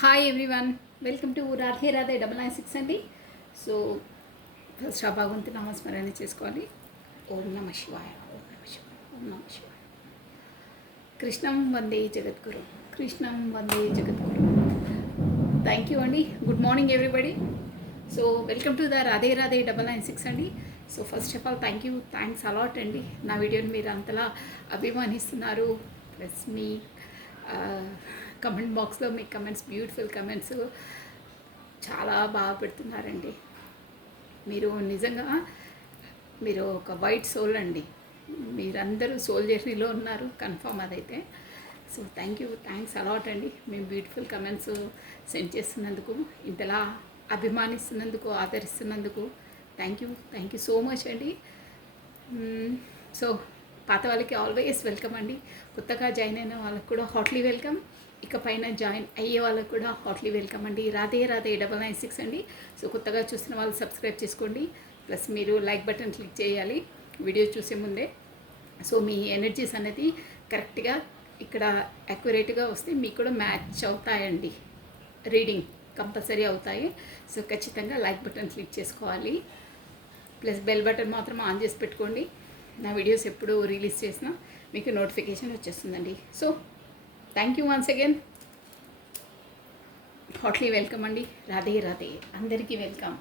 Hi everyone, welcome to Radhe Radhe 996 అండి. So first ఆ భగవంతు నామస్మరణ చేసుకోవాలి. ఓం నమ శివాయ, ఓం నమ శివాయ, ఓం నమ శివాయ. కృష్ణం వందే జగద్గురు, కృష్ణం వందే జగద్గురు. థ్యాంక్ యూ అండి. Good morning everybody. So welcome to the Radhe Radhe 996 అండి. So first of all thanks a lot అండి. నా వీడియోని మీరు అంతలా అభిమానిస్తున్నారు. ప్లస్ మీ కమెంట్ బాక్స్లో మీ కమెంట్స్, బ్యూటిఫుల్ కమెంట్స్ చాలా బాగా పెడుతున్నారండి. మీరు నిజంగా మీరు ఒక వైట్ సోల్ అండి. మీరందరూ సోల్ జర్నీలో ఉన్నారు, కన్ఫర్మ్ అదైతే. సో థ్యాంక్స్ అలాట్ అండి. మేము బ్యూటిఫుల్ కమెంట్స్ సెండ్ చేస్తున్నందుకు, ఇంతలా అభిమానిస్తున్నందుకు, ఆదరిస్తున్నందుకు థ్యాంక్ యూ సో మచ్ అండి. సో పాత వాళ్ళకి ఆల్వేస్ వెల్కమ్ అండి. కొత్తగా జాయిన్ అయిన వాళ్ళకి కూడా హాట్లీ వెల్కమ్. ఇక పైన జాయిన్ అయ్యే వాళ్ళకు కూడా హాట్లీ వెల్కమ్ అండి. రాధే రాధే 996 అండి. సో కొత్తగా చూసిన వాళ్ళు సబ్స్క్రైబ్ చేసుకోండి. ప్లస్ మీరు లైక్ బటన్ క్లిక్ చేయాలి వీడియో చూసే ముందే. సో మీ ఎనర్జీస్ అనేది కరెక్ట్గా ఇక్కడ అక్యురేట్గా వస్తే మీకు కూడా మ్యాచ్ అవుతాయండి. రీడింగ్ కంపల్సరీ అవుతాయి. సో ఖచ్చితంగా లైక్ బటన్ క్లిక్ చేసుకోవాలి. ప్లస్ బెల్ బటన్ మాత్రం ఆన్ చేసి పెట్టుకోండి. నా వీడియోస్ ఎప్పుడు రిలీజ్ చేసినా మీకు నోటిఫికేషన్ వచ్చేస్తుందండి. So thank you once again. Hardly welcome అండి. రాధే రాధే అందరికీ welcome.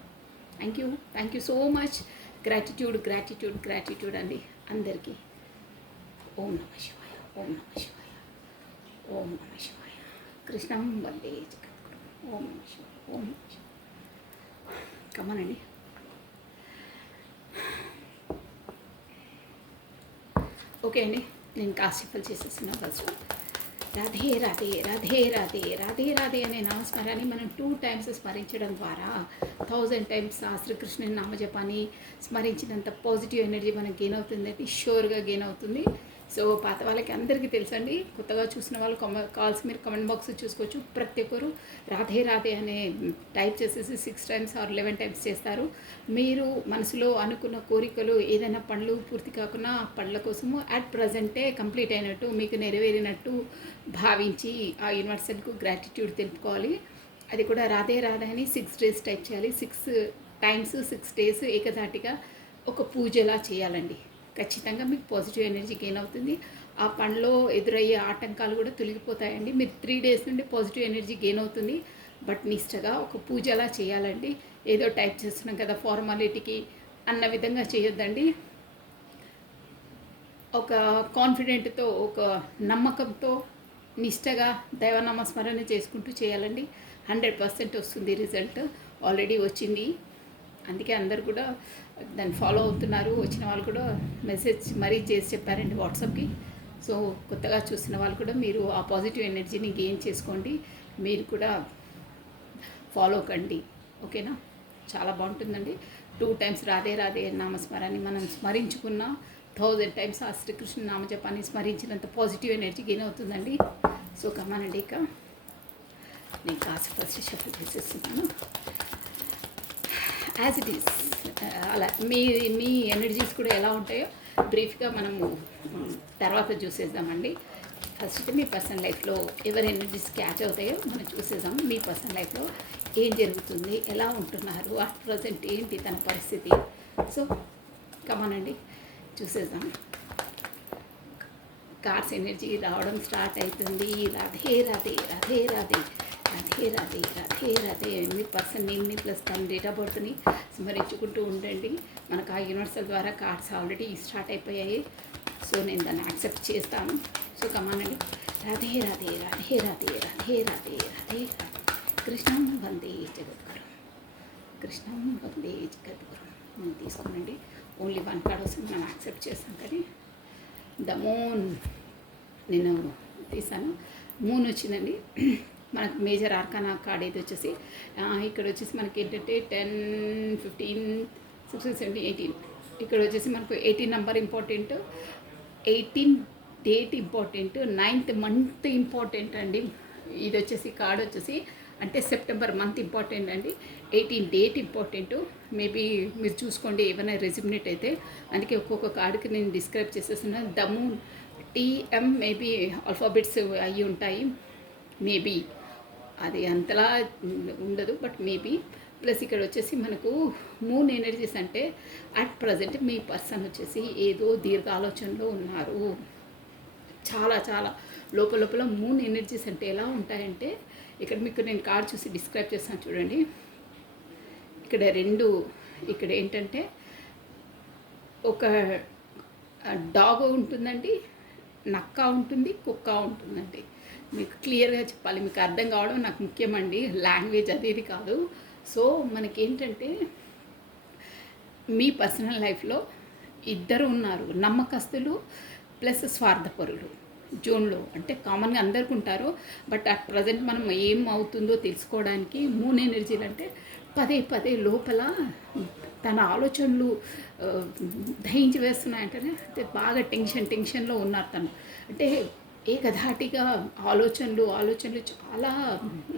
Thank you so much. Gratitude అండి అందరికీ. ఓం నమ శివాయ, ఓం నమ శివాయ, ఓం నమ శివాయ. కృష్ణం వందే జగద్గురు. ఓం నమ శివాయ, ఓం నమ శివాయ. కమనండి. ఓకే అండి, నేను కాస్టిఫల్ చేసేస్తున్నా. ఫస్ట్ రాధే రాధే రాధే రాధే రాధే రాధే అనే నామస్మరాన్ని మనం 2 times స్మరించడం ద్వారా 1000 times శ్రీకృష్ణుని నామజపాన్ని స్మరించినంత పాజిటివ్ ఎనర్జీ మనకు గెయిన్ అవుతుంది. అది షూర్గా గెయిన్ అవుతుంది. సో పాత వాళ్ళకి అందరికీ తెలుసండి. కొత్తగా చూసిన వాళ్ళు కాల్స్ మీరు కమెంట్ బాక్స్ చూసుకోవచ్చు. ప్రతి ఒక్కరు రాధే రాధే అనే టైప్ చేసేసి 6 times or 11 times చేస్తారు. మీరు మనసులో అనుకున్న కోరికలు ఏదైనా పనులు పూర్తి కాకుండా పనుల కోసము అట్ ప్రజెంటే కంప్లీట్ అయినట్టు, మీకు నెరవేరినట్టు భావించి ఆ యూనివర్సల్కు గ్రాటిట్యూడ్ తెలుపుకోవాలి. అది కూడా రాధే రాధే అని 6 days టైప్ చేయాలి. 6 times 6 days ఏకధాటిగా ఒక పూజలా చేయాలండి. ఖచ్చితంగా మీకు పాజిటివ్ ఎనర్జీ గెయిన్ అవుతుంది. ఆ పనిలో ఎదురయ్యే ఆటంకాలు కూడా తొలగిపోతాయండి. మీరు 3 days నుండి పాజిటివ్ ఎనర్జీ గెయిన్ అవుతుంది. బట్ నిష్టగా ఒక పూజలా చేయాలండి. ఏదో టైప్ చేస్తున్నాం కదా ఫార్మాలిటీకి అన్న విధంగా చేయొద్దండి. ఒక కాన్ఫిడెంట్తో, ఒక నమ్మకంతో నిష్టగా దైవనామస్మరణ చేసుకుంటూ చేయాలండి. 100% వస్తుంది రిజల్ట్. ఆల్రెడీ వచ్చింది. అందుకే అందరు కూడా దాన్ని ఫాలో అవుతున్నారు. వచ్చిన వాళ్ళు కూడా మెసేజ్ మరీ చేసి చెప్పారండి వాట్సాప్కి. సో కొత్తగా చూసిన వాళ్ళు కూడా మీరు ఆ పాజిటివ్ ఎనర్జీని గెయిన్ చేసుకోండి. మీరు కూడా ఫాలో కండి. ఓకేనా? చాలా బాగుంటుందండి. 2 times రాధే రాధే నామస్మరాన్ని మనం స్మరించుకున్న 1000 times ఆ శ్రీకృష్ణ నామజపాన్ని స్మరించినంత పాజిటివ్ ఎనర్జీ గెయిన్ అవుతుందండి. సో కమానండి. ఇక నేను కాస్త ఫస్ట్ షఫల్ చేసేస్తున్నాను. యాజ్ ఇట్ ఈస్ అలా మీ ఎనర్జీస్ కూడా ఎలా ఉంటాయో బ్రీఫ్గా మనము తర్వాత చూసేద్దామండి. ఫస్ట్ మీ పర్సనల్ లైఫ్లో ఎవరి ఎనర్జీస్ క్యాచ్ అవుతాయో మనం చూసేద్దాం. మీ పర్సనల్ లైఫ్లో ఏం జరుగుతుంది, ఎలా ఉంటున్నారు, అట్ ప్రజెంట్ ఏంటి తన పరిస్థితి. సో కమానండి చూసేద్దాం. కార్డ్స్ ఎనర్జీ రావడం స్టార్ట్ అవుతుంది. రాధే రాధే రాధే రాధే రాధే రాధే రాధే రాధే. మీ పర్సన్ నేమ్ని ప్లస్ తన డేట్ ఆఫ్ బర్త్ని స్మరించుకుంటూ ఉండండి. మనకు ఆ యూనివర్సల్ ద్వారా కార్డ్స్ ఆల్రెడీ స్టార్ట్ అయిపోయాయి. సో నేను దాన్ని యాక్సెప్ట్ చేస్తాను. సో కమానండి. రాధే రాధే రాధే రాధే రాధే రాధే రాధే రాధే. కృష్ణం వందే జగద్గురు, కృష్ణం వందే జగద్గురు. మనం తీసుకోనండి. ఓన్లీ 1 card వస్తుంది, మనం యాక్సెప్ట్ చేస్తాం. కానీ ద మూన్ నేను తీసాను. మూన్ వచ్చిందండి. మనకు మేజర్ ఆర్కానా కార్డ్ ఇది వచ్చేసి ఇక్కడ వచ్చేసి మనకి ఏంటంటే 10, 15, 16, 17, 18. ఇక్కడ వచ్చేసి మనకు 18 number important, 18 date important, 9th month important అండి. ఇది వచ్చేసి కార్డ్ వచ్చేసి అంటే సెప్టెంబర్ మంత్ ఇంపార్టెంట్ అండి. 18 డేట్ ఇంపార్టెంట్. మేబీ మీరు చూసుకోండి ఏమైనా రెసిమినేట్ అయితే. అందుకే ఒక్కొక్క కార్డుకి నేను డిస్క్రైబ్ చేసేస్తున్నాను. The moon TM maybe alphabets అయ్యి ఉంటాయి. మేబీ అది అంతలా ఉండదు, బట్ మేబీ. ప్లస్ ఇక్కడ వచ్చేసి మనకు మూన్ ఎనర్జీస్ అంటే అట్ ప్రజెంట్ మీ పర్సన్ వచ్చేసి ఏదో దీర్ఘ ఆలోచనలో ఉన్నారు. చాలా చాలా లోపల లోపల మూన్ ఎనర్జీస్ అంటే ఎలా ఉంటాయంటే, ఇక్కడ మీకు నేను కార్డ్ చూసి డిస్క్రైబ్ చేస్తాను చూడండి. ఇక్కడ రెండు, ఇక్కడ ఏంటంటే ఒక డాగ్ ఉంటుందండి, నక్క ఉంటుంది, కుక్క ఉంటుందండి. మీకు క్లియర్గా చెప్పాలి, మీకు అర్థం కావడం నాకు ముఖ్యమండి. లాంగ్వేజ్ అది ఇది కాదు. సో మనకేంటంటే మీ పర్సనల్ లైఫ్లో ఇద్దరు ఉన్నారు, నమ్మకస్తులు ప్లస్ స్వార్థపరులు జోన్లో. అంటే కామన్గా అందరికి ఉంటారు, బట్ అట్ ప్రజెంట్ మనం ఏం అవుతుందో తెలుసుకోవడానికి మూన్ ఎనర్జీలు అంటే పదే పదే లోపల తన ఆలోచనలు దహించి వేస్తున్నాయంటేనే అంటే బాగా టెన్షన్లో ఉన్నారు తను. అంటే ఏకధాటిగా ఆలోచనలు చాలా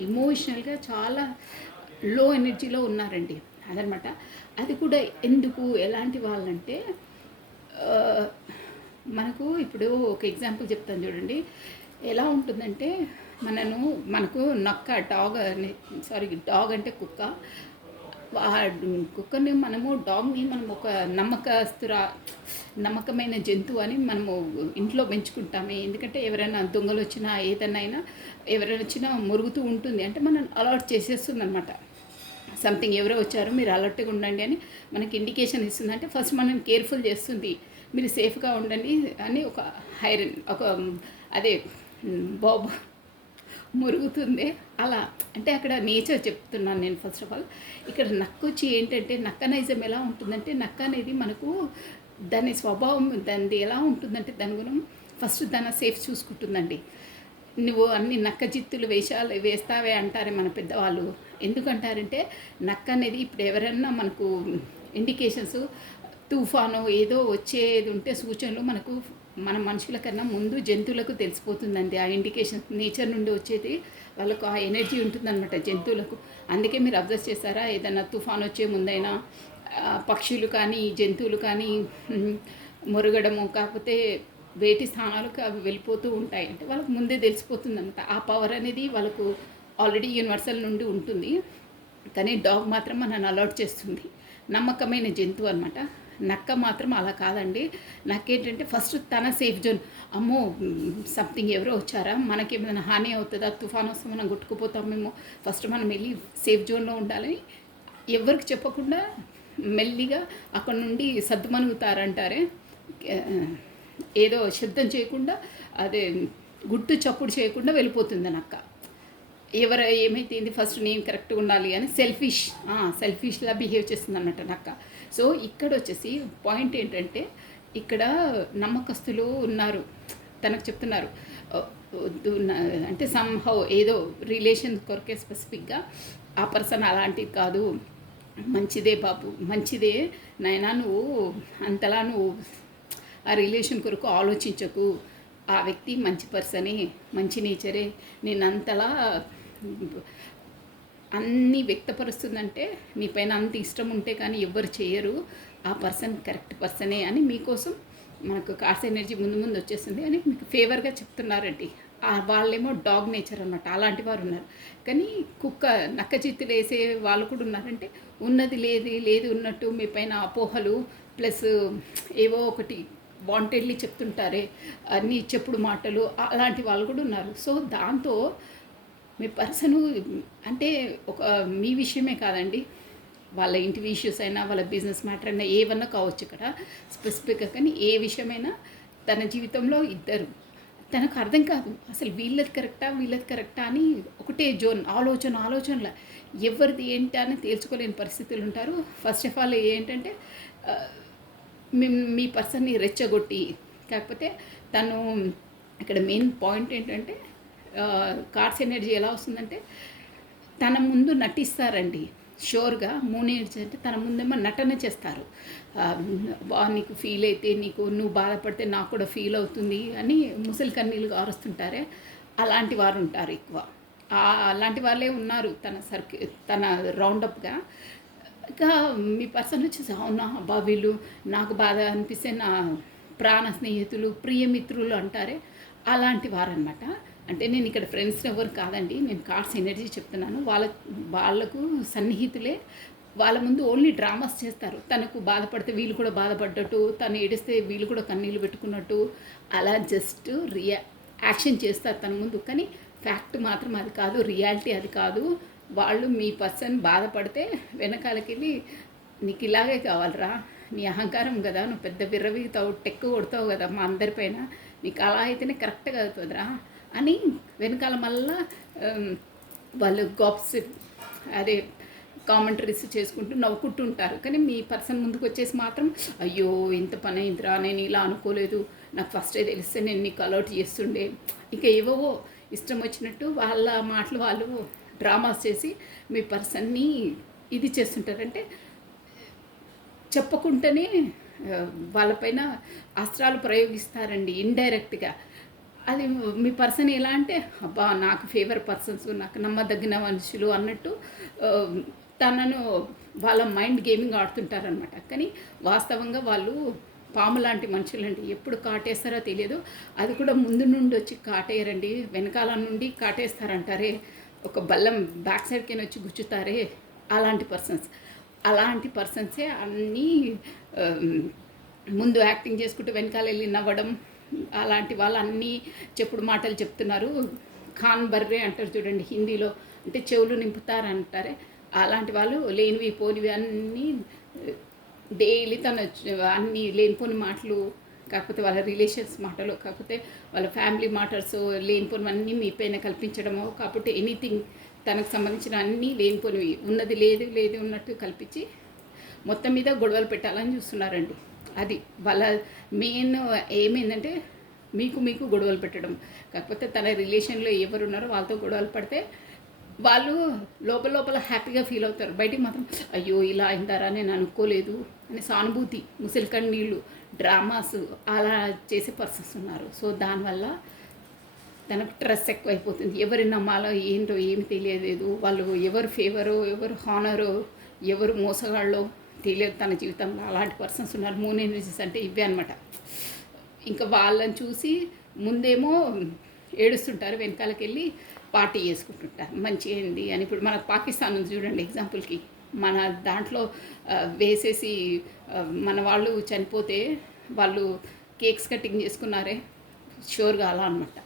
ఎమోషనల్గా చాలా లో ఎనర్జీలో ఉన్నారండి. అదనమాట. అది కూడా ఎందుకు, ఎలాంటి వాళ్ళంటే మనకు ఇప్పుడు ఒక ఎగ్జాంపుల్ చెప్తాను చూడండి. ఎలా ఉంటుందంటే మనకు నక్క డాగ్ అంటే కుక్క. ఆ కుక్కని డాగ్ని మనం ఒక నమ్మకమైన జంతువు అని మనము ఇంట్లో పెంచుకుంటాము. ఎందుకంటే ఎవరైనా దొంగలు వచ్చినా ఏదైనా ఎవరైనా వచ్చినా మురుగుతూ ఉంటుంది, అంటే మనం అలర్ట్ చేసేస్తుంది అనమాట. సంథింగ్ ఎవరో వచ్చారు, మీరు అలర్ట్గా ఉండండి అని మనకి ఇండికేషన్ ఇస్తుంది. అంటే ఫస్ట్ మనం కేర్ఫుల్ చేస్తుంది, మీరు సేఫ్గా ఉండండి అని. ఒక అదే బాబు మురుగుతుంది అలా. అంటే అక్కడ నేచర్ చెప్తున్నాను నేను. ఫస్ట్ ఆఫ్ ఆల్ ఇక్కడ నక్క వచ్చి ఏంటంటే, నక్క నైజం ఎలా ఉంటుందంటే, నక్క అనేది మనకు దాని స్వభావం దానిది ఎలా ఉంటుందంటే, దాని గుణం ఫస్ట్ దాని సేఫ్ చూసుకుంటుందండి. నువ్వు అన్ని నక్క జిత్తులు వేస్తావే అంటారే మన పెద్దవాళ్ళు. ఎందుకంటారంటే నక్క అనేది ఇప్పుడు ఎవరైనా మనకు ఇండికేషన్స్ తుఫాను ఏదో వచ్చేది ఉంటే సూచనలు మనకు మన మనుషుల కన్నా ముందు జంతువులకు తెలిసిపోతుందండి. ఆ ఇండికేషన్ నేచర్ నుండి వచ్చేది, వాళ్ళకు ఆ ఎనర్జీ ఉంటుందన్నమాట జంతువులకు. అందుకే మీరు అబ్జర్వ్ చేస్తారా, ఏదైనా తుఫాన్ వచ్చే ముందైనా పక్షులు కానీ జంతువులు కానీ మురగడము, కాకపోతే వేటి స్థానాలకు అవి వెళ్ళిపోతూ ఉంటాయి. అంటే వాళ్ళకు ముందే తెలిసిపోతుందన్నమాట. ఆ పవర్ అనేది వాళ్ళకు ఆల్రెడీ యూనివర్సల్ నుండి ఉంటుంది. కానీ డాగ్ మాత్రం మనల్ని అలర్ట్ చేస్తుంది, నమ్మకమైన జంతువు అనమాట. నక్క మాత్రం అలా కాదండి. నక్కేంటంటే ఫస్ట్ తన సేఫ్ జోన్, అమ్మో సంథింగ్ ఎవరో వచ్చారా, మనకేమైనా హాని అవుతుందా, తుఫాన్ వస్తే మనం కొట్టుకుపోతామేమో, ఫస్ట్ మనం వెళ్ళి సేఫ్ జోన్లో ఉండాలని ఎవరికి చెప్పకుండా మెల్లిగా అక్కడ నుండి సర్దుమనుగుతారంటారే. ఏదో శబ్దం చేయకుండా, అదే గుట్టు చప్పుడు చేయకుండా వెళ్ళిపోతుంది నక్క. ఏమైతే ఫస్ట్ నేను కరెక్ట్గా ఉండాలి అని సెల్ఫిష్లా బిహేవ్ చేస్తుంది అన్నట్టు నక్క. సో ఇక్కడ వచ్చేసి పాయింట్ ఏంటంటే, ఇక్కడ నమ్మకస్తులు ఉన్నారు, తనకు చెప్తున్నారు అంటే సమ్హౌ ఏదో రిలేషన్ కొరకే స్పెసిఫిక్గా ఆ పర్సన్ అలాంటిది కాదు, మంచిదే బాబు, మంచిదే నాయనా, నువ్వు అంతలా నువ్వు ఆ రిలేషన్ కొరకు ఆలోచించకు, ఆ వ్యక్తి మంచి పర్సనే, మంచి నేచరే, నేను అంతలా అన్నీ వ్యక్తపరుస్తుందంటే నీ పైన అంత ఇష్టం ఉంటే కానీ ఎవ్వరు చేయరు, ఆ పర్సన్ కరెక్ట్ పర్సనే అని మీకోసం మనకు కార్డ్స్ ఎనర్జీ ముందు వచ్చేస్తుంది అని మీకు ఫేవర్గా చెప్తున్నారండి. వాళ్ళేమో డాగ్ నేచర్ అన్నమాట, అలాంటి వారు ఉన్నారు. కానీ నక్క చిత్తులు వేసే వాళ్ళు కూడా ఉన్నారంటే, ఉన్నది లేదు ఉన్నట్టు మీ పైన అపోహలు ప్లస్ ఏవో ఒకటి వాంటెడ్లీ చెప్తుంటారే అన్నీ చెప్పుడు మాటలు, అలాంటి వాళ్ళు కూడా ఉన్నారు. సో దాంతో మీ పర్సను అంటే మీ విషయమే కాదండి, వాళ్ళ ఇంటి ఇష్యూస్ అయినా వాళ్ళ బిజినెస్ మ్యాటర్ అయినా ఏమన్నా కావచ్చు ఇక్కడ స్పెసిఫిక్గా. కానీ ఏ విషయమైనా తన జీవితంలో ఇద్దరు తనకు అర్థం కాదు అసలు వీళ్ళది కరెక్టా అని ఒకటే జోన్ ఆలోచనల ఎవరిది ఏంటి అని తేల్చుకోలేని పరిస్థితులు ఉంటారు. ఫస్ట్ ఆఫ్ ఆల్ ఏంటంటే మీ పర్సన్ని రెచ్చగొట్టి, కాకపోతే తను ఇక్కడ మెయిన్ పాయింట్ ఏంటంటే కార్డ్స్ ఎనర్జీ ఎలా వస్తుందంటే తన ముందు నటిస్తారండి. షూర్గా మూన్ ఎనర్జీ అంటే తన ముందేమో నటన చేస్తారు. నీకు ఫీల్ అయితే నువ్వు బాధపడితే నాకు కూడా ఫీల్ అవుతుంది అని ముసలి కన్నీళ్ళు కారుస్తుంటారే, అలాంటి వారు ఉంటారు ఎక్కువ. అలాంటి వాళ్ళే ఉన్నారు తన రౌండప్గా. ఇంకా మీ పర్సన్ వచ్చేసి అవునా అబ్బా వీళ్ళు నాకు బాధ అనిపిస్తే నా ప్రాణ స్నేహితులు ప్రియమిత్రులు అంటారే, అలాంటి వారనమాట. అంటే నేను ఇక్కడ ఫ్రెండ్స్ ఎవరు కాదండి, నేను కార్డ్స్ ఎనర్జీ చెప్తున్నాను. వాళ్ళకు సన్నిహితులే. వాళ్ళ ముందు ఓన్లీ డ్రామాస్ చేస్తారు. తనకు బాధపడితే వీళ్ళు కూడా బాధపడ్డట్టు, తను ఏడిస్తే వీళ్ళు కూడా కన్నీళ్ళు పెట్టుకున్నట్టు, అలా జస్ట్ యాక్షన్ చేస్తారు తన ముందు. కానీ ఫ్యాక్ట్ మాత్రం అది కాదు, రియాలిటీ అది కాదు. వాళ్ళు మీ పర్సన్ బాధపడితే వెనకాలకెళ్ళి నీకు ఇలాగే కావాలరా, నీ అహంకారం కదా, నువ్వు పెద్ద విర్రవీగుతావు, టెక్కు కొడతావు కదా మా అందరిపైన, నీకు అలా అయితేనే కరెక్ట్గా అవుతుందిరా అని వెనకాల మళ్ళా వాళ్ళు గాసిప్ అదే కామెంటరీస్ చేసుకుంటూ నవ్వుకుంటూ ఉంటారు. కానీ మీ పర్సన్ ముందుకు వచ్చేసి మాత్రం అయ్యో ఇంత పని అయిందిరా, నేను ఇలా అనుకోలేదు, నాకు ఫస్టే తెలిస్తే నేను నీకు అలౌట్ చేస్తుండే, ఇంకా ఏవో ఇష్టం వచ్చినట్టు వాళ్ళ మాటలు వాళ్ళు డ్రామాస్ చేసి మీ పర్సన్ని ఇది చేస్తుంటారంటే చెప్పకుండానే వాళ్ళపైన అస్త్రాలు ప్రయోగిస్తారండి ఇండైరెక్ట్గా. అది మీ పర్సన్ ఎలా అంటే అబ్బా నాకు ఫేవర్ పర్సన్స్, నాకు నమ్మదగిన మనుషులు అన్నట్టు తనను వాళ్ళ మైండ్ గేమింగ్ ఆడుతుంటారనమాట. కానీ వాస్తవంగా వాళ్ళు పాము లాంటి మనుషులండి, ఎప్పుడు కాటేస్తారో తెలియదు. అది కూడా ముందు నుండి వచ్చి కాటేయరండి, వెనకాల నుండి కాటేస్తారంటారే, ఒక బల్లం బ్యాక్ సైడ్కి వచ్చి గుచ్చుతారే, అలాంటి పర్సన్సే అన్నీ ముందు యాక్టింగ్ చేసుకుంటూ వెనకాల వెళ్ళి నవ్వడం, అలాంటి వాళ్ళు అన్నీ చెప్పుడు మాటలు చెప్తున్నారు. ఖాన్ బర్రే అంటారు చూడండి హిందీలో, అంటే చెవులు నింపుతారంటారే, అలాంటి వాళ్ళు లేనివి పోనివి అన్నీ డైలీ అన్నీ లేనిపోని మాటలు, కాకపోతే వాళ్ళ రిలేషన్స్ మాటలు, కాకపోతే వాళ్ళ ఫ్యామిలీ మాటర్స్ లేనిపోనివన్నీ మీ పైన కల్పించడమో, కాకపోతే ఎనీథింగ్ తనకు సంబంధించిన అన్నీ లేనిపోనివి, ఉన్నది లేదు ఉన్నట్టు కల్పించి మొత్తం మీద గొడవలు పెట్టాలని చూస్తున్నారండి. అది వాళ్ళ మెయిన్ ఏమైందంటే మీకు గొడవలు పెట్టడం. కాకపోతే తన రిలేషన్లో ఎవరు ఉన్నారో వాళ్ళతో గొడవలు పడితే వాళ్ళు లోపల హ్యాపీగా ఫీల్ అవుతారు, బయటికి మాత్రం అయ్యో ఇలా అయిందారా నేను అనుకోలేదు అని సానుభూతి, ముసలికన్నీళ్ళు, డ్రామాస్ అలా చేసే పర్సన్స్ ఉన్నారు. సో దానివల్ల తనకు స్ట్రెస్ ఎక్కువైపోతుంది. ఎవరి నమ్మాలో ఏంటో ఏమి తెలియలేదు, వాళ్ళు ఎవరు ఫేవరో ఎవరు హానరో ఎవరు మోసగాళ్ళో తెలియదు తన జీవితంలో. అలాంటి పర్సన్స్ ఉన్నారు. మూన్ ఎనర్జీస్ అంటే ఇవే అనమాట. ఇంకా వాళ్ళని చూసి ముందేమో ఏడుస్తుంటారు, వెనకాలకి వెళ్ళి పార్టీ చేసుకుంటుంటారు, మంచిగా అయింది అని. ఇప్పుడు మనకు పాకిస్తాన్ ఉంది చూడండి ఎగ్జాంపుల్కి, మన దాంట్లో వేసేసి మన వాళ్ళు చనిపోతే వాళ్ళు కేక్స్ కటింగ్ చేసుకున్నారే, షూర్గా అలా అనమాట,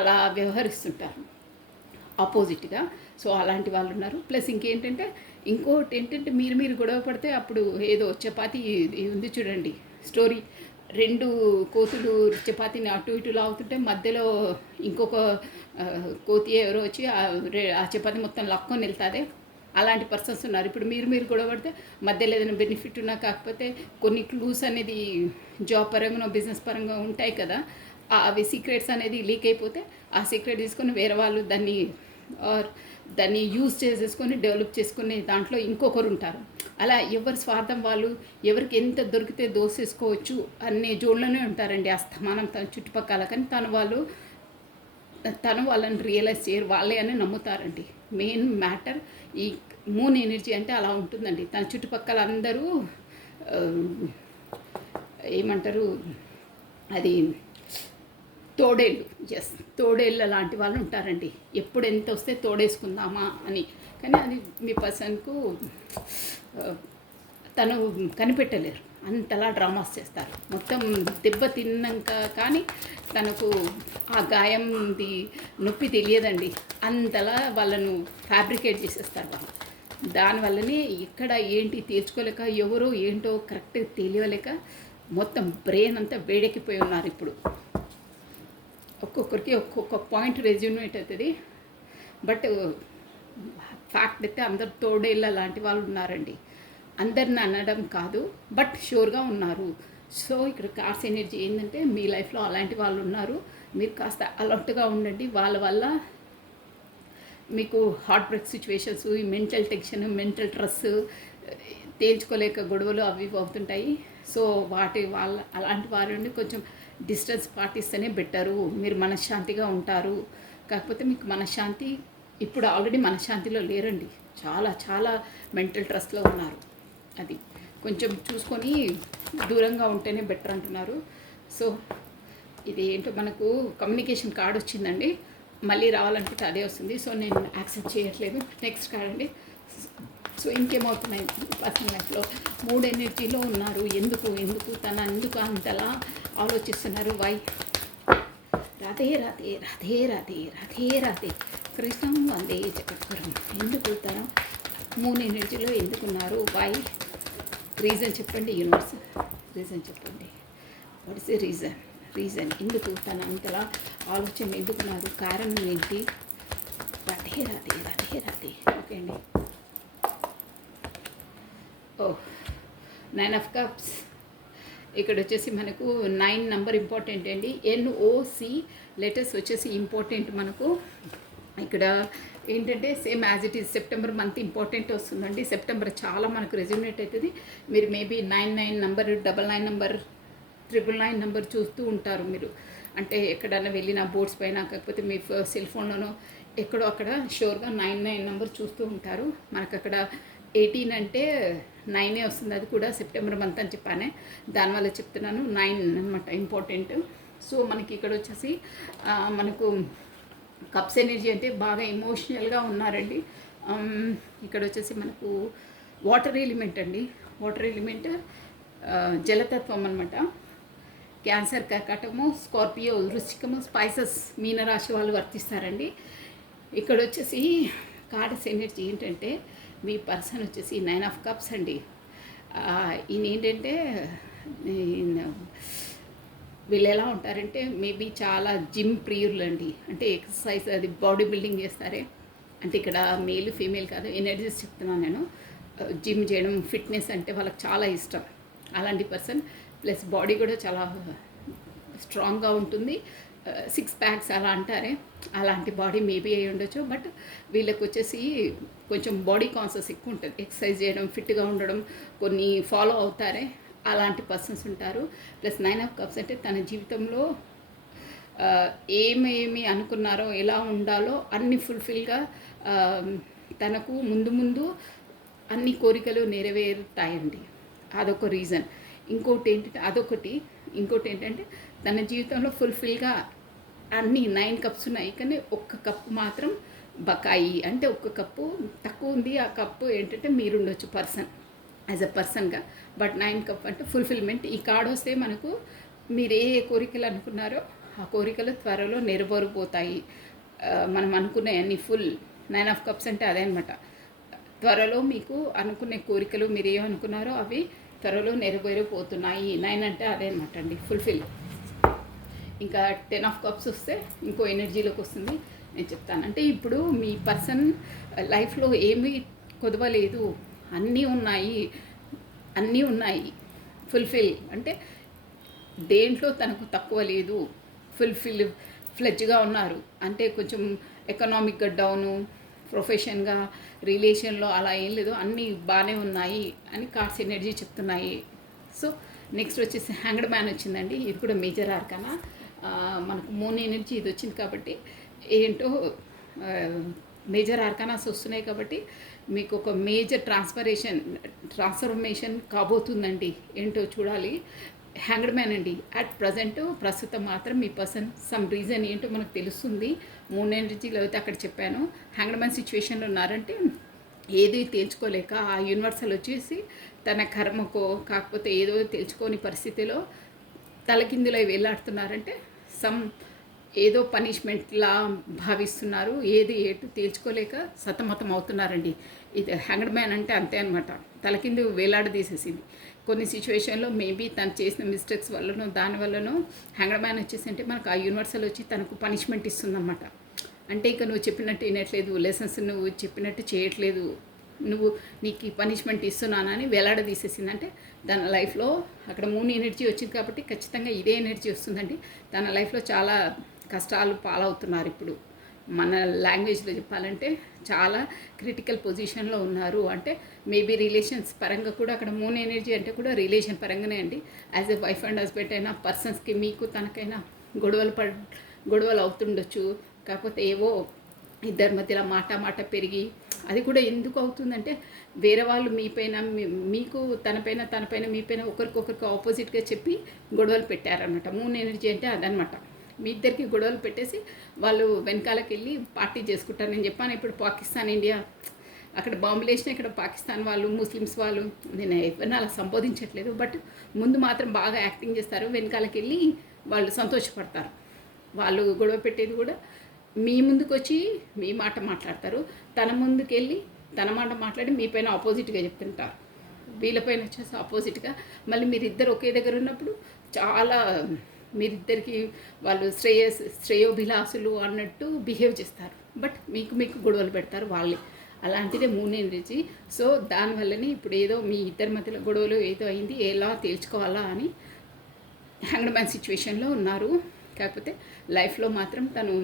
అలా వ్యవహరిస్తుంటారు ఆపోజిట్గా. సో అలాంటి వాళ్ళు ఉన్నారు. ప్లస్ ఇంకేంటంటే ఇంకోటి ఏంటంటే మీరు గొడవ పడితే అప్పుడు ఏదో చపాతీ ఉంది చూడండి స్టోరీ, 2 కోతులు చపాతీని అటు ఇటు లాగుతుంటే మధ్యలో ఇంకొక కోతి ఎవరో వచ్చి ఆ చపాతీ మొత్తం లక్కొని వెళ్తాదే, అలాంటి పర్సన్స్ ఉన్నారు. ఇప్పుడు మీరు గొడవ పడితే మధ్యలో ఏదైనా బెనిఫిట్ ఉన్నా, కాకపోతే కొన్ని క్లూస్ అనేది జాబ్ పరంగా బిజినెస్ పరంగా ఉంటాయి కదా, అవి సీక్రెట్స్ అనేది లీక్ అయిపోతే ఆ సీక్రెట్ తీసుకొని వేరే వాళ్ళు దాన్ని యూజ్ చేసేసుకొని డెవలప్ చేసుకునే దాంట్లో ఇంకొకరు ఉంటారు. అలా ఎవరి స్వార్థం వాళ్ళు, ఎవరికి ఎంత దొరికితే దోసేసుకోవచ్చు అనే జోన్లోనే ఉంటారండి అస్తమానం తన చుట్టుపక్కల. కానీ తను వాళ్ళని రియలైజ్ చేయరు, వాళ్ళే అని నమ్ముతారండి. మెయిన్ మ్యాటర్ ఈ మూన్ ఎనర్జీ అంటే అలా ఉంటుందండి. తన చుట్టుపక్కల అందరూ ఏమంటారు, అది తోడేళ్ళు, తోడేళ్ళ లాంటి వాళ్ళు ఉంటారండి. ఎప్పుడు ఎంత వస్తే తోడేసుకుందామా అని. కానీ అది మీ పర్సన్కు తను కనిపెట్టలేరు, అంతలా డ్రామాస్ చేస్తారు. మొత్తం దెబ్బ తిన్నాక కానీ తనకు ఆ గాయంది నొప్పి తెలియదండి, అంతలా వాళ్ళను ఫ్యాబ్రికేట్ చేసేస్తారు వాళ్ళు. దానివల్లనే ఇక్కడ ఏంటి తీర్చుకోలేక, ఎవరో ఏంటో కరెక్ట్గా తెలియలేక మొత్తం బ్రెయిన్ అంతా వేడెక్కిపోయి ఉన్నారు. ఇప్పుడు ఒక్కొక్కరికి ఒక్కొక్క పాయింట్ రెజ్యూమేట్ అవుతుంది. బట్ ఫ్యాక్ట్ అయితే అందరు తోడేళ్ళ లాంటి వాళ్ళు ఉన్నారండి. అందరిని అనడం కాదు, బట్ షూర్గా ఉన్నారు. సో ఇక్కడ కార్డ్స్ ఎనర్జీ ఏంటంటే మీ లైఫ్లో అలాంటి వాళ్ళు ఉన్నారు. మీరు కాస్త అలర్ట్గా ఉండండి. వాళ్ళ వల్ల మీకు హార్ట్ బ్రేక్ సిచ్యువేషన్స్, ఈ మెంటల్ టెన్షన్, మెంటల్ స్ట్రెస్, తేల్చుకోలేక గొడవలు అవి అవుతుంటాయి. సో అలాంటి వారి నుండి కొంచెం డిస్టెన్స్ పాటిస్తేనే బెటరు. మీరు మనశ్శాంతిగా ఉంటారు. కాకపోతే మీకు మనశ్శాంతి ఇప్పుడు ఆల్రెడీ మనశ్శాంతిలో లేరండి, చాలా మెంటల్ స్ట్రెస్లో ఉన్నారు. అది కొంచెం చూసుకొని దూరంగా ఉంటేనే బెటర్ అంటున్నారు. సో ఇది ఏంటో మనకు కమ్యూనికేషన్ కార్డ్ వచ్చిందండి, మళ్ళీ రావాలనుకుంటే అదే వస్తుంది. సో నేను యాక్సెప్ట్ చేయట్లేదు. నెక్స్ట్ కార్డ్ అండి. సో ఇంకేమవుతున్నాయి పర్సనల్ లైఫ్లో 3 ఎనర్జీలో ఉన్నారు. ఎందుకు ఎందుకు అంతలా ఆలోచిస్తున్నారు? వై? రాధే రాధే రాధే రాధే రాధే రాధే కృష్ణం వందే జగద్గురం. ఎందుకు తన 3 ఎనర్జీలో ఎందుకున్నారు? వై? రీజన్ చెప్పండి యూనివర్స్, రీజన్ చెప్పండి. వాట్ ఇస్ ది రీజన్ ఎందుకు తన అంతలా ఆలోచన ఎందుకున్నారు? కారణం ఏంటి? రాధే రాధే రాధే రాధే. ఓకే అండి. ఓ 9 ఆఫ్ కప్స్. ఇక్కడ వచ్చేసి మనకు 9 నెంబర్ ఇంపార్టెంట్ అండి. NOC లెటర్స్ వచ్చేసి ఇంపార్టెంట్ మనకు. ఇక్కడ ఏంటంటే same as it is September month important వస్తుందండి. సెప్టెంబర్ చాలా మనకు రెజ్యూనేట్ అవుతుంది. మీరు మేబీ 99 నెంబర్, 99 నెంబర్, 999 నెంబర్ చూస్తూ ఉంటారు మీరు. అంటే ఎక్కడైనా వెళ్ళిన బోర్డ్స్ పైన, కాకపోతే మీ సెల్ ఫోన్లోనో ఎక్కడో అక్కడ షూర్గా 99 నెంబర్ చూస్తూ ఉంటారు. మనకు అక్కడ 18 అంటే 9 వస్తుంది. అది కూడా సెప్టెంబర్ మంత్ అని చెప్పానే, దానివల్ల చెప్తున్నాను. 9 అనమాట ఇంపార్టెంట్. సో మనకి ఇక్కడ వచ్చేసి మనకు కప్స్ ఎనర్జీ అంటే బాగా ఎమోషనల్గా ఉన్నారండి. ఇక్కడ వచ్చేసి మనకు వాటర్ ఎలిమెంట్ అండి. వాటర్ ఎలిమెంట్ జలతత్వం అనమాట. క్యాన్సర్, కర్కాటకము, స్కార్పియో, వృశ్చికము, స్పైసెస్, మీనరాశి వాళ్ళు వర్తిస్తారండి. ఇక్కడ వచ్చేసి కార్డ్స్ ఎనర్జీ ఏంటంటే మీ పర్సన్ వచ్చేసి 9 ఆఫ్ కప్స్ అండి. ఈయన ఏంటంటే వీళ్ళు ఎలా ఉంటారంటే మేబీ చాలా జిమ్ ప్రియులు అండి. అంటే ఎక్సర్సైజ్, అది బాడీ బిల్డింగ్ చేస్తారే. అంటే ఇక్కడ మేల్ ఫీమేల్ కాదు, ఎనర్జీస్ చెప్తున్నాను నేను. జిమ్ చేయడం, ఫిట్నెస్ అంటే వాళ్ళకి చాలా ఇష్టం. అలాంటి పర్సన్ ప్లస్ బాడీ కూడా చాలా స్ట్రాంగ్గా ఉంటుంది. 6 ప్యాక్స్ అలా అంటారే, అలాంటి బాడీ మేబీ అయి ఉండొచ్చు. బట్ వీళ్ళకి వచ్చేసి కొంచెం బాడీ కాన్షియస్ ఎక్కువ ఉంటుంది. ఎక్సర్సైజ్ చేయడం, ఫిట్గా ఉండడం కొన్ని ఫాలో అవుతారే, అలాంటి పర్సన్స్ ఉంటారు. ప్లస్ 9 ఆఫ్ కప్స్ అంటే తన జీవితంలో ఏమేమి అనుకున్నారో, ఎలా ఉండాలో అన్ని ఫుల్ఫిల్గా తనకు ముందు అన్ని కోరికలు నెరవేరుతాయండి. అదొక రీజన్. ఇంకోటి ఏంటంటే తన జీవితంలో ఫుల్ఫిల్గా అన్ని 9 కప్స్ ఉన్నాయి, కానీ ఒక్క కప్పు మాత్రం బకాయి. అంటే ఒక్క కప్పు తక్కువ ఉంది. ఆ కప్పు ఏంటంటే మీరుండొచ్చు person, as a person. But 9 cup అంటే ఫుల్ఫిల్మెంట్. ఈ కార్డ్ వస్తే మనకు మీరు ఏ కోరికలు అనుకున్నారో ఆ కోరికలు త్వరలో నెరవేరిపోతాయి. మనం అనుకున్నవన్నీ ఫుల్. 9 ఆఫ్ కప్స్ అంటే అదే అనమాట. త్వరలో మీకు అనుకునే కోరికలు మీరు ఏమనుకున్నారో అవి త్వరలో నెరవేరిపోతున్నాయి. 9 అంటే అదే అనమాట అండి, ఫుల్ఫిల్. ఇంకా 10 ఆఫ్ కప్స్ వస్తే ఇంకో ఎనర్జీలోకి వస్తుంది, నేను చెప్తాను. అంటే ఇప్పుడు మీ పర్సన్ లైఫ్లో ఏమీ కొదవలేదు, అన్నీ ఉన్నాయి. ఫుల్ఫిల్ అంటే దేంట్లో తనకు తక్కువ లేదు, ఫ్లెడ్జ్గా ఉన్నారు. అంటే కొంచెం ఎకనామిక్గా డౌను, ప్రొఫెషన్గా, రిలేషన్లో అలా ఏం లేదు, అన్నీ బాగానే ఉన్నాయి అని కార్డ్స్ ఎనర్జీ చెప్తున్నాయి. సో నెక్స్ట్ వచ్చేసి హ్యాంగ్డ్ మ్యాన్ వచ్చిందండి. ఇది కూడా మేజర్ ఆర్కానా. మనకు మూన్ ఎనర్జీ ఇది వచ్చింది కాబట్టి ఏంటో మేజర్ ఆర్కానాస్ వస్తున్నాయి కాబట్టి మీకు ఒక మేజర్ ట్రాన్స్ఫర్మేషన్ కాబోతుందండి. ఏంటో చూడాలి. హ్యాంగ్డ్ మ్యాన్ అండి. ప్రస్తుతం మాత్రం మీ పర్సన్ సమ్ రీజన్ ఏంటో మనకు తెలుస్తుంది. మూన్ ఎనర్జీలో అయితే అక్కడ చెప్పాను. హ్యాంగ్డ్ మ్యాన్ సిచ్యువేషన్లో ఉన్నారంటే ఏది తేల్చుకోలేక ఆ యూనివర్సల్ వచ్చేసి తన కర్మకో కాకపోతే ఏదో తెలుసుకోని పరిస్థితిలో తలకిందులై వేలాడుతున్నారంటే ఏదో పనిష్మెంట్లా భావిస్తున్నారు. ఏది ఏటు తేల్చుకోలేక సతమతం అవుతున్నారండి. ఇది హ్యాంగ్డ్ మ్యాన్ అంటే అంతే అనమాట. తలకిందు వేలాడదీసేసింది. కొన్ని సిచ్యువేషన్లో మేబీ తను చేసిన మిస్టేక్స్ వల్లనో దానివల్లనో హ్యాంగ్డ్ మ్యాన్ వచ్చేసి అంటే మనకు ఆ యూనివర్సల్ వచ్చి తనకు పనిష్మెంట్ ఇస్తుందన్నమాట. అంటే ఇక నువ్వు చెప్పినట్టు వినట్లేదు, లెసన్స్ నువ్వు చెప్పినట్టు చేయట్లేదు, నీకు ఈ పనిష్మెంట్ ఇస్తున్నానని వేలాడదీసేసింది. అంటే తన లైఫ్లో అక్కడ మూన్ ఎనర్జీ వచ్చింది కాబట్టి ఖచ్చితంగా ఇదే ఎనర్జీ వస్తుందండి. తన లైఫ్లో చాలా కష్టాలు పాలవుతున్నారు. ఇప్పుడు మన లాంగ్వేజ్లో చెప్పాలంటే చాలా క్రిటికల్ పొజిషన్లో ఉన్నారు. అంటే మేబీ రిలేషన్స్ పరంగా కూడా అక్కడ మూన్ ఎనర్జీ అంటే కూడా రిలేషన్ పరంగానే అండి. As a wife and husband అయినా పర్సన్స్కి మీకు తనకైనా గొడవలు అవుతుండొచ్చు. కాకపోతే ఏవో ఇద్దరి మధ్యలో మాట పెరిగి అది కూడా ఎందుకు అవుతుందంటే వేరే వాళ్ళు మీపైన మీకు తనపైన మీపైన ఒకరికొకరికి ఆపోజిట్గా చెప్పి గొడవలు పెట్టారనమాట. మూన్ ఎనర్జీ అంటే అదనమాట. మీ ఇద్దరికి గొడవలు పెట్టేసి వాళ్ళు వెనకాలకి వెళ్ళి పార్టీ చేసుకుంటారు. నేను చెప్పాను ఇప్పుడు పాకిస్తాన్ ఇండియా అక్కడ బాంబులు వేసిన ఇక్కడ పాకిస్తాన్ వాళ్ళు ముస్లిమ్స్ వాళ్ళు, నేను ఎవరిని అలా సంబోధించట్లేదు, బట్ ముందు మాత్రం బాగా యాక్టింగ్ చేస్తారు, వెనకాలకి వెళ్ళి వాళ్ళు సంతోషపడతారు. వాళ్ళు గొడవ పెట్టేది కూడా మీ ముందుకు వచ్చి మీ మాట మాట్లాడతారు, తన ముందుకెళ్ళి తన మాట మాట్లాడి మీ పైన ఆపోజిట్గా చెప్తుంటారు. వీళ్ళపైన వచ్చేసి ఆపోజిట్గా మళ్ళీ మీరిద్దరు ఒకే దగ్గర ఉన్నప్పుడు చాలా మీరిద్దరికి వాళ్ళు శ్రేయోభిలాసులు అన్నట్టు బిహేవ్ చేస్తారు, బట్ మీకు గొడవలు పెడతారు వాళ్ళే. అలాంటిదే మూన్ ఎనర్జీ. సో దానివల్లనే ఇప్పుడు ఏదో మీ ఇద్దరి మధ్యలో గొడవలు ఏదో అయింది, ఎలా తేల్చుకోవాలా అని హ్యాంగ్డ్ మ్యాన్ సిచ్యువేషన్లో ఉన్నారు. కాకపోతే లైఫ్లో మాత్రం తను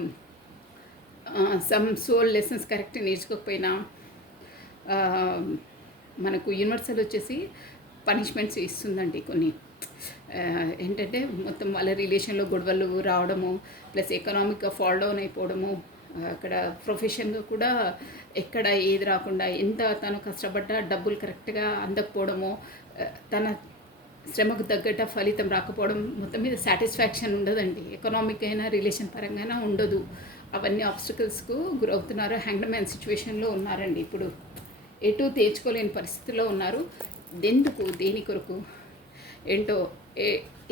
సమ్ సోల్ లెసన్స్ కరెక్ట్ నేర్చుకోకపోయినా మనకు యూనివర్సల్ వచ్చేసి పనిష్మెంట్స్ ఇస్తుందండి కొన్ని. ఏంటంటే మొత్తం వాళ్ళ రిలేషన్లో గొడవలు రావడము, ప్లస్ ఎకనామిక్గా ఫాల్ డౌన్ అయిపోవడము, అక్కడ ప్రొఫెషన్గా కూడా ఎక్కడ ఏది రాకుండా ఎంత తను కష్టపడ్డా డబ్బులు కరెక్ట్గా అందకపోవడము, తన శ్రమకు తగ్గట్ట ఫలితం రాకపోవడం, మొత్తం మీద సాటిస్ఫాక్షన్ ఉండదండి. ఎకనామిక్ అయినా రిలేషన్ పరంగా ఉండదు. అవన్నీ ఆబ్స్టికల్స్కు గురవుతున్నారు. హ్యాంగ్డ్ మ్యాన్ సిచ్యువేషన్లో ఉన్నారండి. ఇప్పుడు ఎటు తేల్చుకోలేని పరిస్థితిలో ఉన్నారు. ఎందుకు దేని కొరకు ఏంటో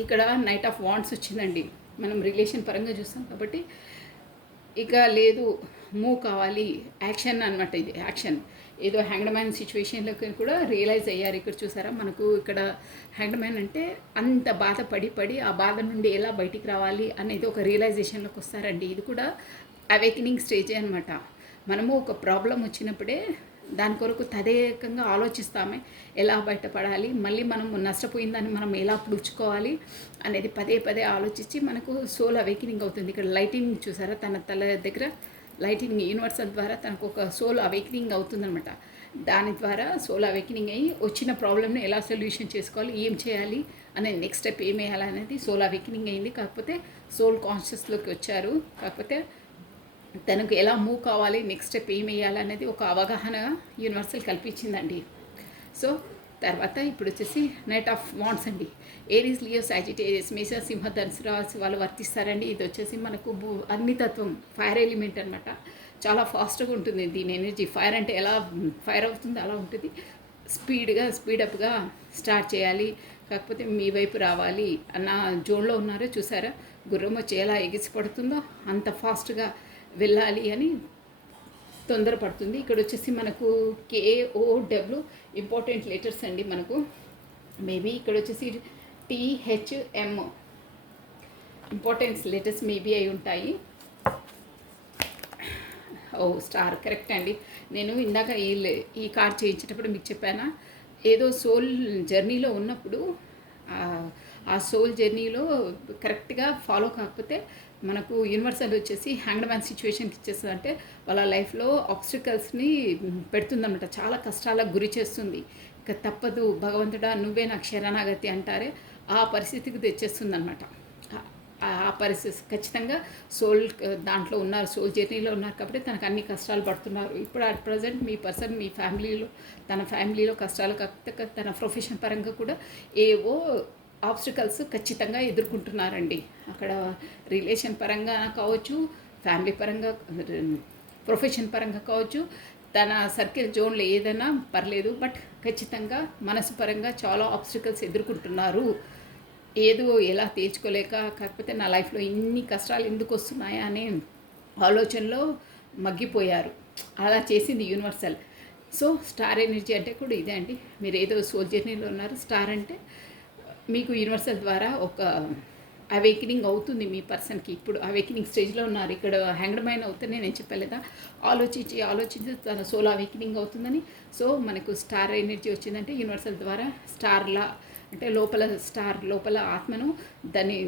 ఇక్కడ నైట్ ఆఫ్ వాండ్స్ వచ్చిందండి. మనం రిలేషన్ పరంగా చూస్తాం కాబట్టి ఇక లేదు, మూవ్ కావాలి, యాక్షన్ అనమాట. ఇది యాక్షన్. ఏదో హ్యాంగ్డ్ మ్యాన్ సిచ్యువేషన్లోకి కూడా రియలైజ్ అయ్యారు. ఇక్కడ చూసారా మనకు ఇక్కడ హ్యాంగ్డ్ మ్యాన్ అంటే అంత బాధ పడి ఆ బాధ నుండి ఎలా బయటికి రావాలి అనేది ఒక రియలైజేషన్లోకి వస్తారండి. ఇది కూడా అవేకనింగ్ స్టేజే అనమాట. మనము ఒక ప్రాబ్లం వచ్చినప్పుడే దాని కొరకు తదేకంగా ఆలోచిస్తామే, ఎలా బయటపడాలి, మళ్ళీ మనం నష్టపోయిందని మనం ఎలా పుడుచుకోవాలి అనేది పదే ఆలోచించి మనకు సోల్ అవేకనింగ్ అవుతుంది. ఇక్కడ లైటింగ్ చూసారా, తన తల దగ్గర లైటింగ్ యూనివర్సల్ ద్వారా తనకు ఒక సోల్ అవేకనింగ్ అవుతుందన్నమాట. దాని ద్వారా సోల్ అవేకనింగ్ అయ్యి వచ్చిన ప్రాబ్లమ్ని ఎలా సొల్యూషన్ చేసుకోవాలి, ఏం చేయాలి అనే నెక్స్ట్ స్టెప్ ఏం వేయాలి అనేది సోల్ అవేకనింగ్ అయింది. కాకపోతే సోల్ కాన్షియస్లోకి వచ్చారు. కాకపోతే తనకు ఎలా మూవ్ కావాలి, నెక్స్ట్ స్టెప్ ఏం వేయాలి అనేది ఒక అవగాహన యూనివర్సల్ కల్పించిందండి. సో తర్వాత ఇప్పుడు వచ్చేసి నైట్ ఆఫ్ వాండ్స్ అండి. ఏరీస్, లియో, సాజిటేరియస్, మేష, సింహ, ధనుసు రాశి వాళ్ళు వర్తిస్తారండి. ఇది వచ్చేసి మనకు అగ్నితత్వం, ఫైర్ ఎలిమెంట్ అనమాట. చాలా ఫాస్ట్గా ఉంటుంది దీని ఎనర్జీ. ఫైర్ అంటే ఎలా ఫైర్ అవుతుందో అలా ఉంటుంది. స్పీడప్గా స్టార్ట్ చేయాలి, కాకపోతే మీ వైపు రావాలి అన్న జోన్లో ఉన్నారో చూసారా. గుర్రం వచ్చి ఎలా ఎగిసిపడుతుందో అంత ఫాస్ట్గా వెళ్ళాలి అని తొందరపడుతుంది. ఇక్కడ వచ్చేసి మనకు KOW ఇంపార్టెంట్ లెటర్స్ అండి. మనకు మేబీ ఇక్కడ వచ్చేసి THM ఇంపార్టెన్స్ లెటర్స్ మేబీ అయి ఉంటాయి. స్టార్ కరెక్ట్ అండి. నేను ఇందాక ఈ కార్డ్ చేయించేటప్పుడు మీకు చెప్పానా, ఏదో సోల్ జర్నీలో ఉన్నప్పుడు ఆ సోల్ జర్నీలో కరెక్ట్గా ఫాలో కాకపోతే మనకు యూనివర్సల్ వచ్చేసి హ్యాంగ్డ్ మ్యాన్ సిచ్యువేషన్కి ఇచ్చేస్తుంది. అంటే వాళ్ళ లైఫ్లో ఆబ్స్టికల్స్ని పెడుతుందన్నమాట, చాలా కష్టాలకు గురి చేస్తుంది. ఇక తప్పదు భగవంతుడా నువ్వే నాకు శరణాగతి అంటారే, ఆ పరిస్థితికి తెచ్చేస్తుంది అనమాట. ఆ పరిస్థితి ఖచ్చితంగా సోల్ దాంట్లో ఉన్నారు, సోల్ జర్నీలో ఉన్నారు కాబట్టి తనకు అన్ని కష్టాలు పడుతున్నారు. ఇప్పుడు అట్ ప్రజెంట్ మీ పర్సన్ మీ ఫ్యామిలీలో, తన ఫ్యామిలీలో కష్టాలు కాకపోతే తన ప్రొఫెషన్ పరంగా కూడా ఏవో ఆబ్స్టికల్స్ ఖచ్చితంగా ఎదుర్కొంటున్నారండి. అక్కడ రిలేషన్ పరంగా కావచ్చు, ఫ్యామిలీ పరంగా, ప్రొఫెషన్ పరంగా కావచ్చు, తన సర్కిల్ జోన్లో ఏదైనా పర్లేదు, బట్ ఖచ్చితంగా మనసు పరంగా చాలా ఆబ్స్టికల్స్ ఎదుర్కొంటున్నారు. ఏదో ఎలా తేల్చుకోలేక, కాకపోతే నా లైఫ్లో ఇన్ని కష్టాలు ఎందుకు వస్తున్నాయా అనే ఆలోచనలో మగ్గిపోయారు. అలా చేసింది యూనివర్సల్. సో స్టార్ ఎనర్జీ అంటే కూడా ఇదే అండి. మీరు ఏదో సోల్ జర్నీలో ఉన్నారు. స్టార్ అంటే మీకు యూనివర్సల్ ద్వారా ఒక అవేకనింగ్ అవుతుంది మీ పర్సన్కి. ఇప్పుడు అవేకనింగ్ స్టేజ్లో ఉన్నారు. ఇక్కడ హ్యాంగ్డ్ మ్యాన్ అవుతుంది నేను చెప్పలేదా, ఆలోచించి తన సోల్ అవేకనింగ్ అవుతుందని. సో మనకు స్టార్ ఎనర్జీ వచ్చిందంటే యూనివర్సల్ ద్వారా స్టార్లా అంటే లోపల ఆత్మను దాన్ని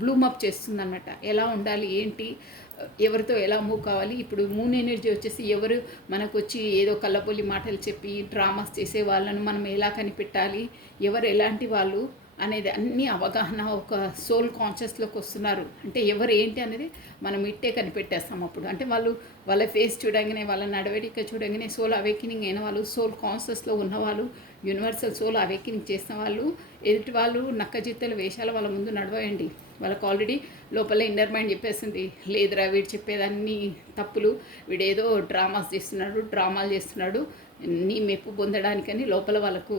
బ్లూమప్ చేస్తుందన్నమాట. ఎలా ఉండాలి, ఏంటి, ఎవరితో ఎలా మూవ్ కావాలి. ఇప్పుడు మూన్ ఎనర్జీ వచ్చేసి ఎవరు మనకు వచ్చి ఏదో కళ్ళబొల్లి మాటలు చెప్పి డ్రామాస్ చేసే వాళ్ళను మనం ఎలా కనిపెట్టాలి, ఎవరు ఎలాంటి వాళ్ళు అనేది అన్ని అవగాహన ఒక సోల్ కాన్షియస్లోకి వస్తున్నారు. అంటే ఎవరు ఏంటి అనేది మనం ఇట్టే కనిపెట్టేస్తాం అప్పుడు. అంటే వాళ్ళ ఫేస్ చూడంగానే, వాళ్ళ నడవడిక చూడంగానే సోల్ అవేకినింగ్ అయిన వాళ్ళు, సోల్ కాన్షియస్లో ఉన్నవాళ్ళు, యూనివర్సల్ సోల్ అవేకినింగ్ చేసిన వాళ్ళు, ఎదుటి వాళ్ళు నక్కజిత్తల వేషాలు వాళ్ళ ముందు నడవేయండి. వాళ్ళకి ఆల్రెడీ లోపల ఇన్నర్ మైండ్ చెప్పేస్తుంది, లేదురా వీడు చెప్పేదాన్ని తప్పులు, వీడేదో డ్రామాలు చేస్తున్నాడు నీ మెప్పు పొందడానికని లోపల వాళ్ళకు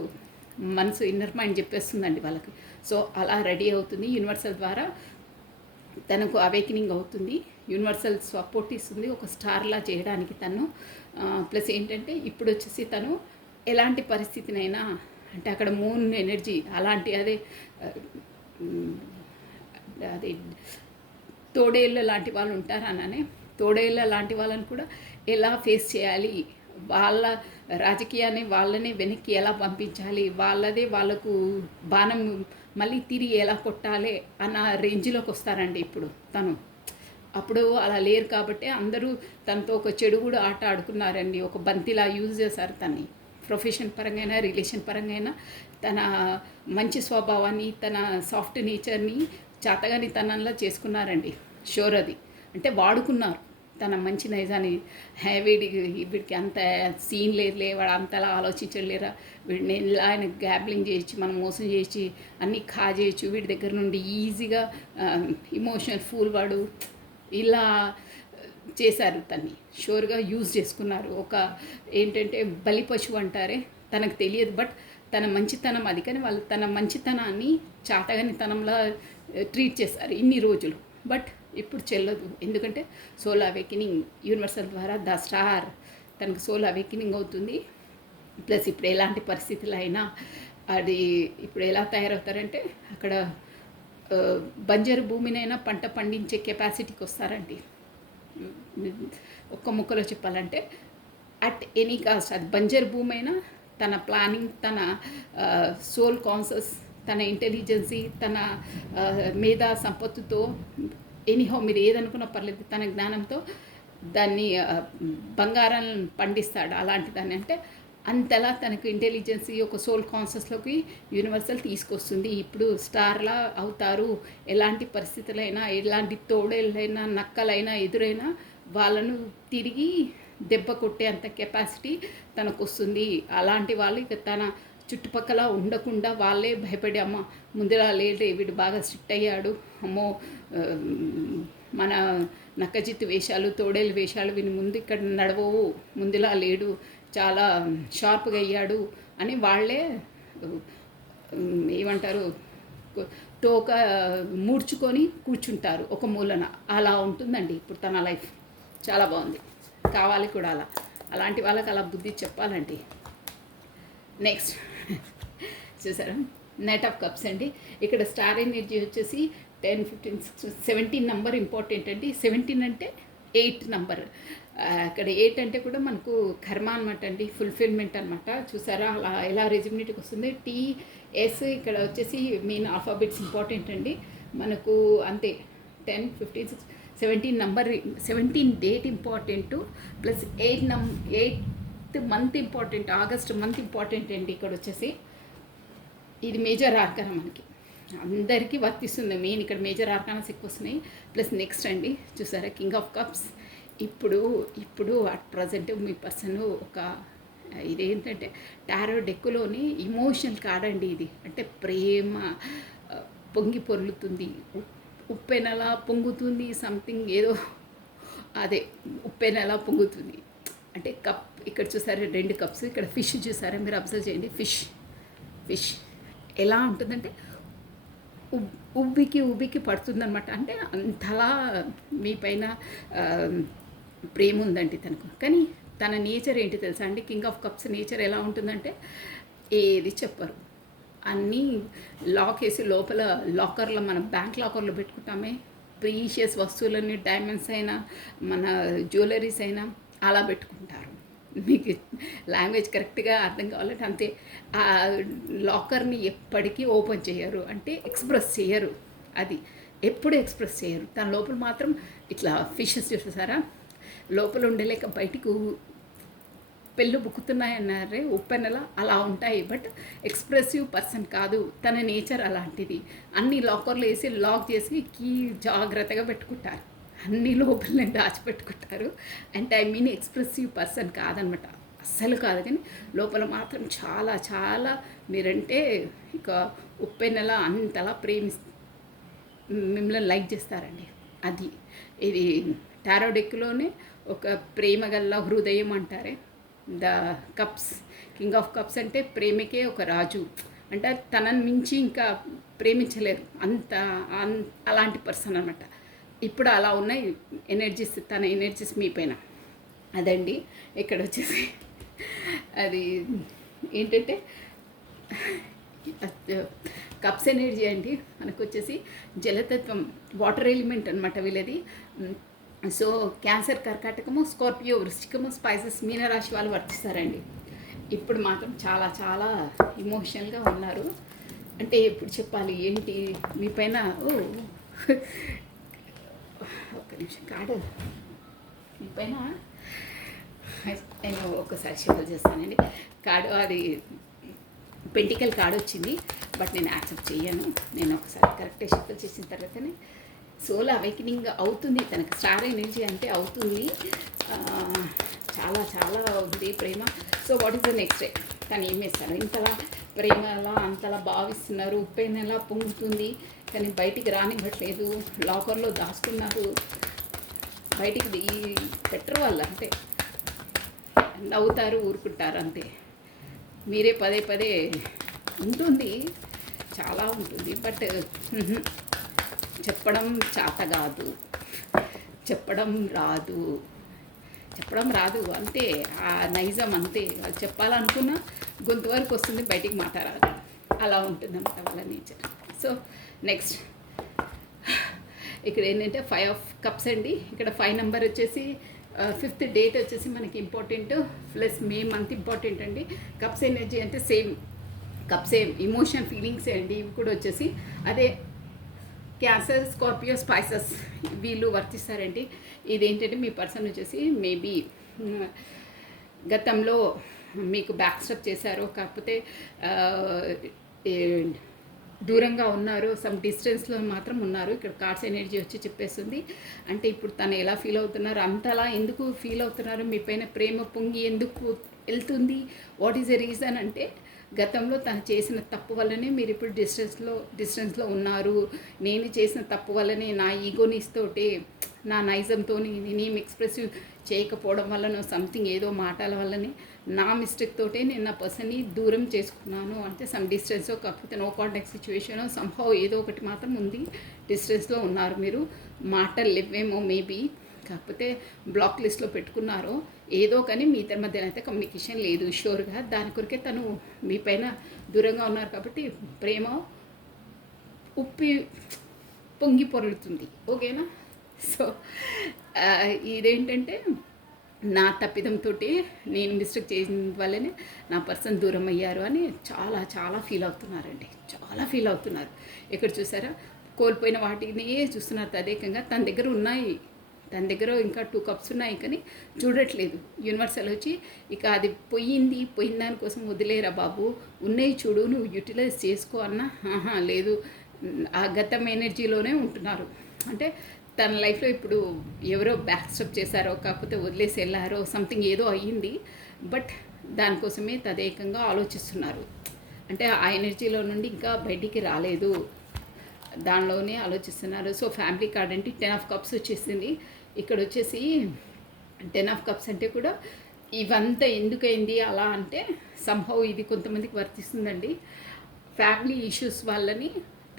మనసు ఇన్నర్ మైండ్ చెప్పేస్తుందండి వాళ్ళకి. సో అలా రెడీ అవుతుంది. యూనివర్సల్ ద్వారా తనకు అవేకినింగ్ అవుతుంది. యూనివర్సల్ సపోర్ట్ ఇస్తుంది ఒక స్టార్లా చేయడానికి తను. ప్లస్ ఏంటంటే ఇప్పుడు వచ్చేసి తను ఎలాంటి పరిస్థితినైనా, అంటే అక్కడ మూన్ ఎనర్జీ అలాంటి అదే తోడేళ్ళ లాంటి వాళ్ళు ఉంటారననే, తోడేళ్ళ లాంటి వాళ్ళని కూడా ఎలా ఫేస్ చేయాలి, వాళ్ళ రాజకీయాన్ని వాళ్ళని వెనక్కి ఎలా పంపించాలి, వాళ్ళకు బాణం మళ్ళీ తిరిగి ఎలా కొట్టాలి అన్న రేంజ్లోకి వస్తారండి ఇప్పుడు తను. అప్పుడు అలా లేరు కాబట్టి అందరూ తనతో ఒక చెడు కూడా ఆట ఆడుకున్నారండి. ఒక బంతిలా యూజ్ చేశారు తన్ని. ప్రొఫెషన్ పరంగా అయినా, రిలేషన్ పరంగా అయినా, తన మంచి స్వభావాన్ని, తన సాఫ్ట్ నేచర్ని చాతగాని తనంలా చేసుకున్నారండి. షోర్ అది అంటే వాడుకున్నారు తన మంచి నైజాన్ని. వీడికి అంత సీన్ లేదులే, వాడు అంతలా ఆలోచించలేరా, వీడిని ఆయన గ్యాబ్లింగ్ చేయొచ్చు, మనం మోసం చేయొచ్చు, అన్నీ చేయొచ్చు, వీడి దగ్గర నుండి ఈజీగా ఇమోషనల్ ఫూల్ వాడు, ఇలా చేశారు తన్ని. షూర్గా యూజ్ చేసుకున్నారు. ఒక ఏంటంటే బలి పశువు అంటారే, తనకు తెలియదు బట్ తన మంచితనం అది. కానీ వాళ్ళు తన మంచితనాన్ని చాతగానితనంలా ట్రీట్ చేశారు ఇన్ని రోజులు. బట్ ఇప్పుడు చెల్లదు. ఎందుకంటే సోల్ అవేకినింగ్ యూనివర్సల్ ద్వారా ద స్టార్ తనకు సోల్ అవేకినింగ్ అవుతుంది. ప్లస్ ఇప్పుడు ఎలాంటి పరిస్థితులు అయినా అది ఇప్పుడు ఎలా తయారవుతారంటే అక్కడ బంజరు భూమినైనా పంట పండించే కెపాసిటీకి వస్తారండి. ఒక్క ముక్కలో చెప్పాలంటే అట్ ఎనీ కాస్ట్, అది బంజరు భూమి అయినా తన ప్లానింగ్, తన సోల్ కాన్షియస్, తన ఇంటెలిజెన్సీ, తన మేధా సంపత్తుతో ఎనీహో మీరు ఏదనుకున్నా పర్లేదు, తన జ్ఞానంతో దాన్ని బంగారాలను పండిస్తాడు. అలాంటి దాన్ని అంటే అంతలా తనకు ఇంటెలిజెన్సీ ఒక సోల్ కాన్షియస్లోకి యూనివర్సల్ తీసుకొస్తుంది. ఇప్పుడు స్టార్లా అవుతారు. ఎలాంటి పరిస్థితులైనా, ఎలాంటి తోడేళ్ళైనా, నక్కలైనా ఎదురైనా వాళ్ళను తిరిగి దెబ్బ కొట్టే అంత కెపాసిటీ తనకు వస్తుంది. అలాంటి వాళ్ళు ఇక తన చుట్టుపక్కల ఉండకుండా వాళ్ళే భయపడి, అమ్మ ముందులా లేడే, వీడు బాగా స్ట్రిక్ట్ అయ్యాడు, అమ్మో మన నక్కజిత్తు వేషాలు, తోడేలు వేషాలు వీని ముందు ఇక్కడ నడవవు, ముందులా లేడు, చాలా షార్ప్గా అయ్యాడు అని వాళ్ళే ఏమంటారు తోక మూడ్చుకొని కూర్చుంటారు ఒక మూలన. అలా ఉంటుందండి ఇప్పుడు తన లైఫ్. చాలా బాగుంది. కావాలి కూడా అలాంటి వాళ్ళకి అలా బుద్ధి చెప్పాలండి. నెక్స్ట్ చూసారా, నైట్ ఆఫ్ కప్స్ అండి. ఇక్కడ స్టార్ ఎనర్జీ వచ్చేసి 10, 15, 16, 17 నెంబర్ ఇంపార్టెంట్ అండి. 17 అంటే 8 నెంబర్. అక్కడ 8 అంటే కూడా మనకు కర్మ అనమాట అండి, ఫుల్ఫిల్మెంట్ అనమాట. చూసారా అలా ఎలా రెజిమినేట్కి వస్తుంది. TS ఇక్కడ వచ్చేసి మెయిన్ ఆల్ఫాబెట్స్ ఇంపార్టెంట్ అండి మనకు. అంతే 10, 15, 16, 17 number, 17 date important. Plus 8th month important, August month important అండి. ఇక్కడ వచ్చేసి ఇది మేజర్ ఆర్కానా మనకి అందరికీ వర్తిస్తుంది. మెయిన్ ఇక్కడ మేజర్ ఆర్కానాస్ ఎక్కువ వస్తున్నాయి. ప్లస్ నెక్స్ట్ అండి చూసారా, కింగ్ ఆఫ్ కప్స్. ఇప్పుడు అట్ ప్రజెంట్ మీ పర్సన్ ఒక ఇదేంటంటే టారో డెక్కులోని ఇమోషనల్ కార్డ్ అండి ఇది. అంటే ప్రేమ పొంగి పొర్లుతుంది, ఉప్పెనలా పొంగుతుంది, సంథింగ్ ఏదో అదే ఉప్పెనలా పొంగుతుంది. అంటే కప్ ఇక్కడ చూసారా 2 కప్స్, ఇక్కడ ఫిష్ చూసారా మీరు అబ్జర్వ్ చేయండి. ఫిష్ ఎలా ఉంటుందంటే ఉబ్బికి పడుతుందన్నమాట. అంటే అంతలా మీ పైన ప్రేమ ఉందండి తనకు. కానీ తన నేచర్ ఏంటి తెలుసా అండి, కింగ్ ఆఫ్ కప్స్ నేచర్ ఎలా ఉంటుందంటే ఏది చెప్పరు, అన్నీ లాక్ వేసి లోపల లాకర్లో, మన బ్యాంక్ లాకర్లో పెట్టుకుంటామే ప్రీషియస్ వస్తువులన్నీ, డైమండ్స్ అయినా మన జ్యువెలరీస్ అయినా అలా పెట్టుకుంటారు. మీకు లాంగ్వేజ్ కరెక్ట్గా అర్థం కావాలంటే అంతే. ఆ లాకర్ని ఎప్పటికీ ఓపెన్ చేయరు, అంటే ఎక్స్ప్రెస్ చేయరు, అది ఎప్పుడు ఎక్స్ప్రెస్ చేయరు. తన లోపల మాత్రం ఇట్లా ఫిషెస్ చూసారా, లోపల ఉండలేక బయటికి ఉప్పెళ్ళు బుక్కుతున్నాయన్నారే ఉప్పెన్నెల అలా ఉంటాయి. బట్ ఎక్స్ప్రెసివ్ పర్సన్ కాదు, తన నేచర్ అలాంటిది. అన్ని లాకర్లో వేసి లాక్ చేసి కీ జాగ్రత్తగా పెట్టుకుంటారు, అన్ని లోపలనే దాచిపెట్టుకుంటారు. అంటే ఐ మీన్ ఎక్స్ప్రెసివ్ పర్సన్ కాదనమాట, అస్సలు కాదు. కానీ లోపల మాత్రం చాలా చాలా మీరంటే ఇక ఉప్పెన్నెల అంతలా మిమ్మల్ని లైక్ చేస్తారండి. అది ఇది టారో డెక్లోనే ఒక ప్రేమ గల్ల హృదయం అంటారే, the cups, king of cups అంటే ప్రేమకే ఒక రాజు. అంటే తనని మించి ఇంకా ప్రేమించలేరు, అంత అలాంటి పర్సన్ అనమాట. ఇప్పుడు అలా ఉన్నాయి ఎనర్జీస్, తన ఎనర్జీస్ మీ పైన. అదండి ఇక్కడ వచ్చేసి అది ఏంటంటే కప్స్ ఎనర్జీ అండి. మనకు వచ్చేసి జలతత్వం, వాటర్ ఎలిమెంట్ అనమాట వీళ్ళది. సో క్యాన్సర్, కర్కాటకము, స్కార్పియో, వృశ్చికము, స్పైసెస్, మీనరాశి వాళ్ళు వర్తిస్తారండి. ఇప్పుడు మాత్రం చాలా చాలా ఇమోషనల్గా ఉన్నారు. అంటే ఎప్పుడు చెప్పాలి ఏంటి మీ పైన. ఒక్క నిమిషం, కాడు మీ పైన నేను ఒక్కసారి షఫల్ చేస్తానండి. కార్డు అది పెంటికల్ కార్డు వచ్చింది, బట్ నేను యాక్సెప్ట్ చేయను. నేను ఒకసారి కరెక్ట్గా షఫల్ చేసిన తర్వాతనే సోల్ అవేకనింగ్ అవుతుంది తనకు. స్టార్ ఎనర్జీ అంటే అవుతుంది, చాలా చాలా ఉంది ప్రేమ. So what is the next day? తను ఏం వేస్తారు? ఇంతలా ప్రేమలా అంతలా భావిస్తున్నారు, ఉప్పెన్ ఎలా పొంగుతుంది కానీ బయటికి రానివ్వట్లేదు, లాకర్లో దాస్తున్నారు, బయటికి పెట్టరు వాళ్ళు. అంతే నవ్వుతారు, ఊరుకుంటారు అంతే. మీరే పదే పదే ఉంటుంది, చాలా ఉంటుంది, బట్ చెప్పడం చేత కాదు, చెప్పడం రాదు, చెప్పడం రాదు అంతే. ఆ నైజం అంతే. అది చెప్పాలనుకున్నా గొంతు వరకు వస్తుంది, బయటికి మాట రాదు. అలా ఉంటుందన్నమాట వాళ్ళ నేచర్. సో నెక్స్ట్ ఇక్కడ ఏంటంటే 5 ఆఫ్ కప్స్ అండి. ఇక్కడ 5 నెంబర్ వచ్చేసి 5th డేట్ వచ్చేసి మనకి important, plus May month important అండి. కప్స్ ఎనర్జీ అంటే సేమ్ కప్స్, సేమ్ ఇమోషన్ ఫీలింగ్సే అండి ఇవి కూడా వచ్చేసి. అదే క్యాన్సర్, స్కార్పియో, స్పైసెస్ వీళ్ళు వర్తిస్తారండి. ఇదేంటంటే మీ పర్సన్ వచ్చేసి మేబీ గతంలో మీకు బ్యాక్ స్టెప్ చేశారో, కాకపోతే దూరంగా ఉన్నారు, సమ్ డిస్టెన్స్లో మాత్రం ఉన్నారు. ఇక్కడ కార్డ్స్ ఎనర్జీ వచ్చి చెప్పేస్తుంది. అంటే ఇప్పుడు తను ఎలా ఫీల్ అవుతున్నారు, అంతలా ఎందుకు ఫీల్ అవుతున్నారు, మీ పైన ప్రేమ పొంగి ఎందుకు వెళ్తుంది, వాట్ ఈజ్ ద రీజన్ అంటే గతంలో తను చేసిన తప్పు వల్లనే మీరు ఇప్పుడు డిస్టెన్స్లో ఉన్నారు. నేను చేసిన తప్పు వల్లనే, నా ఈగోనిస్తోటే, నా నైజంతో నేనేం ఎక్స్ప్రెసివ్ చేయకపోవడం వల్లనో, సంథింగ్ ఏదో మాటల వల్లనే, నా మిస్టేక్ తోటే నేను నా పర్సన్ని దూరం చేసుకున్నాను. అంటే సమ్ డిస్టెన్సో, కాకపోతే నో కాంటాక్ట్ సిచ్యువేషనో, సంహౌ ఏదో ఒకటి మాత్రం ఉంది, డిస్టెన్స్లో ఉన్నారు మీరు. మాటలు లేవేమో మేబీ, కాకపోతే బ్లాక్ లిస్ట్లో పెట్టుకున్నారో ఏదో, కానీ మీ ఇద్దరి మధ్యన అయితే కమ్యూనికేషన్ లేదు షూర్గా. దాని కొరికే తను మీ పైన దూరంగా ఉన్నారు. కాబట్టి ప్రేమ పొంగి పొరులుతుంది, ఓకేనా. సో ఇదేంటంటే నా తప్పిదంతో నేను మిస్టేక్ చేసిన వల్లనే నా పర్సన్ దూరం అయ్యారు అని చాలా చాలా ఫీల్ అవుతున్నారండి, చాలా ఫీల్ అవుతున్నారు. ఇక్కడ చూసారా, కోల్పోయిన వాటిని చూస్తున్నారు తదేకంగా. తన దగ్గర ఉన్నాయి, తన దగ్గర ఇంకా 2 కప్స్ ఉన్నాయి, కానీ చూడట్లేదు. యూనివర్సల్ వచ్చి ఇక అది పోయిన దానికోసం వదిలేరా బాబు, ఉన్నాయి చూడు, నువ్వు యూటిలైజ్ చేసుకో అన్నా, లేదు, ఆ గతం ఎనర్జీలోనే ఉంటున్నారు. అంటే తన లైఫ్లో ఇప్పుడు ఎవరో బ్యాక్ స్టెప్ చేశారో, కాకపోతే వదిలేసి వెళ్ళారో, సంథింగ్ ఏదో అయ్యింది, బట్ దానికోసమే తదేకంగా ఆలోచిస్తున్నారు. అంటే ఆ ఎనర్జీలో నుండి ఇంకా బయటికి రాలేదు, దానిలోనే ఆలోచిస్తున్నారు. సో ఫ్యామిలీ కార్డ్ అంటే 10 ఆఫ్ కప్స్ వచ్చేసింది. ఇక్కడ వచ్చేసి 10 ఆఫ్ కప్స్ అంటే కూడా ఇవంతా ఎందుకైంది అలా అంటే, సంహౌ ఇది కొంతమందికి వర్తిస్తుందండి. ఫ్యామిలీ ఇష్యూస్ వాళ్ళని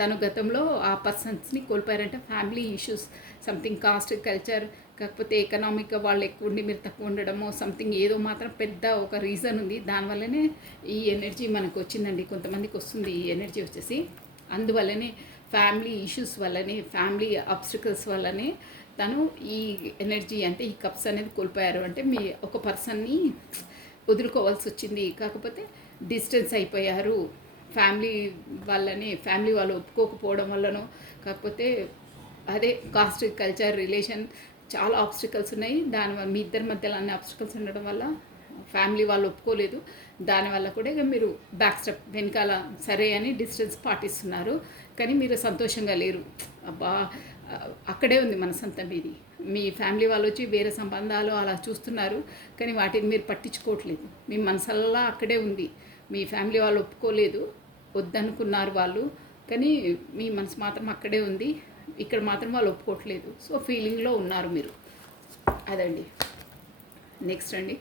తను గతంలో ఆ పర్సన్స్ని కోల్పోయారంటే, family issues, something caste, culture, కాకపోతే ఎకనామిక్గా వాళ్ళు ఎక్కువ ఉండి మీరు తక్కువ ఉండడము, సంథింగ్ ఏదో మాత్రం పెద్ద ఒక రీజన్ ఉంది. దానివల్లనే ఈ ఎనర్జీ మనకు వచ్చిందండి, కొంతమందికి వస్తుంది ఈ ఎనర్జీ వచ్చేసి. అందువల్లనే ఫ్యామిలీ ఇష్యూస్ వల్లనే, ఫ్యామిలీ ఆబ్స్టికల్స్ వల్లనే తను ఈ ఎనర్జీ అంటే ఈ కప్స్ అనేది కోల్పోయారు. అంటే మీ ఒక పర్సన్ని వదులుకోవాల్సి వచ్చింది, కాకపోతే డిస్టెన్స్ అయిపోయారు ఫ్యామిలీ వాళ్ళని. ఫ్యామిలీ వాళ్ళు ఒప్పుకోకపోవడం వల్లనో, కాకపోతే అదే కాస్ట్, కల్చర్, రిలేషన్ చాలా ఆబ్స్టికల్స్ ఉన్నాయి. దానివల్ల మీ ఇద్దరి మధ్యలో అన్ని ఆబ్స్టికల్స్ ఉండడం వల్ల ఫ్యామిలీ వాళ్ళు ఒప్పుకోలేదు. దానివల్ల కూడా ఇక మీరు బ్యాక్ స్టెప్ వెనకాల సరే అని డిస్టెన్స్ పాటిస్తున్నారు. కానీ మీరు సంతోషంగా లేరు. అబ్బా, అక్కడే ఉంది మనసంతా మీది. మీ ఫ్యామిలీ వాళ్ళు వచ్చి వేరే సంబంధాలు అలా చూస్తున్నారు, కానీ వాటిని మీరు పట్టించుకోవట్లేదు. మీ మనసల్లా అక్కడే ఉంది. మీ ఫ్యామిలీ వాళ్ళు ఒప్పుకోలేదు, వద్దనుకున్నారు వాళ్ళు, కానీ మీ మనసు మాత్రం అక్కడే ఉంది. ఇక్కడ మాత్రం వాళ్ళు ఒప్పుకోవట్లేదు. సో ఫీలింగ్లో ఉన్నారు మీరు. అదండి. నెక్స్ట్ అండి,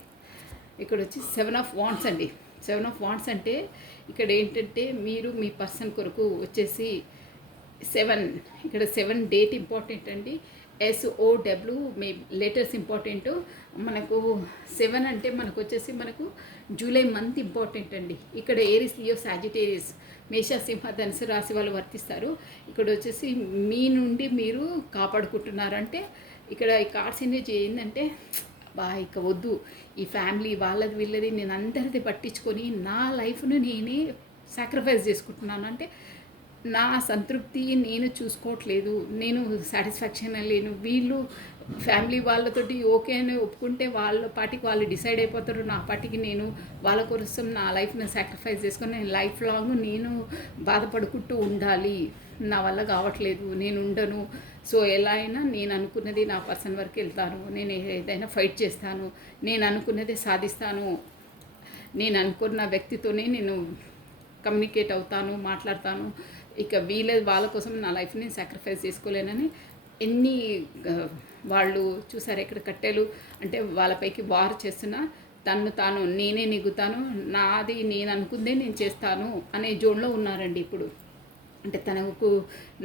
ఇక్కడ వచ్చి 7 ఆఫ్ వాండ్స్ అండి. 7 ఆఫ్ వాండ్స్ అంటే ఇక్కడ ఏంటంటే మీరు మీ పర్సన్ కొరకు వచ్చేసి 7, ఇక్కడ 7 డేట్ ఇంపార్టెంట్ అండి. SOW మీ లెటర్స్ ఇంపార్టెంట్. మనకు 7 అంటే మనకు వచ్చేసి మనకు జూలై మంత్ ఇంపార్టెంట్ అండి. ఇక్కడ ఏరిస్, లియో, సాజిటేరియస్, మేష, సింహ, ధనుసు రాశి వాళ్ళు వర్తిస్తారు. ఇక్కడ వచ్చేసి మీ నుండి మీరు కాపాడుకుంటున్నారంటే ఇక్కడ ఈ కార్డ్స్ ఎనర్జీ ఏంటంటే ఇక వద్దు, ఈ ఫ్యామిలీ వాళ్ళది వీళ్ళది నేను అందరిది పట్టించుకొని నా లైఫ్ను నేనే సాక్రిఫైస్ చేసుకుంటున్నాను. అంటే నా సంతృప్తి నేను చూసుకోవట్లేదు, నేను సాటిస్ఫాక్షన్ లేను. వీళ్ళు ఫ్యామిలీ వాళ్ళతోటి ఓకే అని ఒప్పుకుంటే వాళ్ళ పాటికి వాళ్ళు డిసైడ్ అయిపోతారు. నా పాటికి నేను వాళ్ళ కోసం నా లైఫ్ని సాక్రిఫైస్ చేసుకొని నేను లైఫ్ లాంగ్ నేను బాధపడుకుంటూ ఉండాలి. నా వల్ల కావట్లేదు, నేను ఉండను. సో ఎలా అయినా నేను అనుకున్నది నా పర్సన్ వరకు వెళ్తాను, నేను ఏదైనా ఫైట్ చేస్తాను, నేను అనుకున్నదే సాధిస్తాను, నేను అనుకున్న వ్యక్తితోనే నేను కమ్యూనికేట్ అవుతాను, మాట్లాడతాను. ఇక వాళ్ళ కోసం నా లైఫ్ని సాక్రిఫైస్ చేసుకోలేనని ఎన్ని వాళ్ళు చూసారు. ఇక్కడ కట్టెలు అంటే వాళ్ళపైకి వార్ చేస్తున్నా తాను నేనే నెగ్గుతాను, నాది నేను అనుకుందే నేను చేస్తాను అనే జోన్లో ఉన్నారండి ఇప్పుడు. అంటే తనకు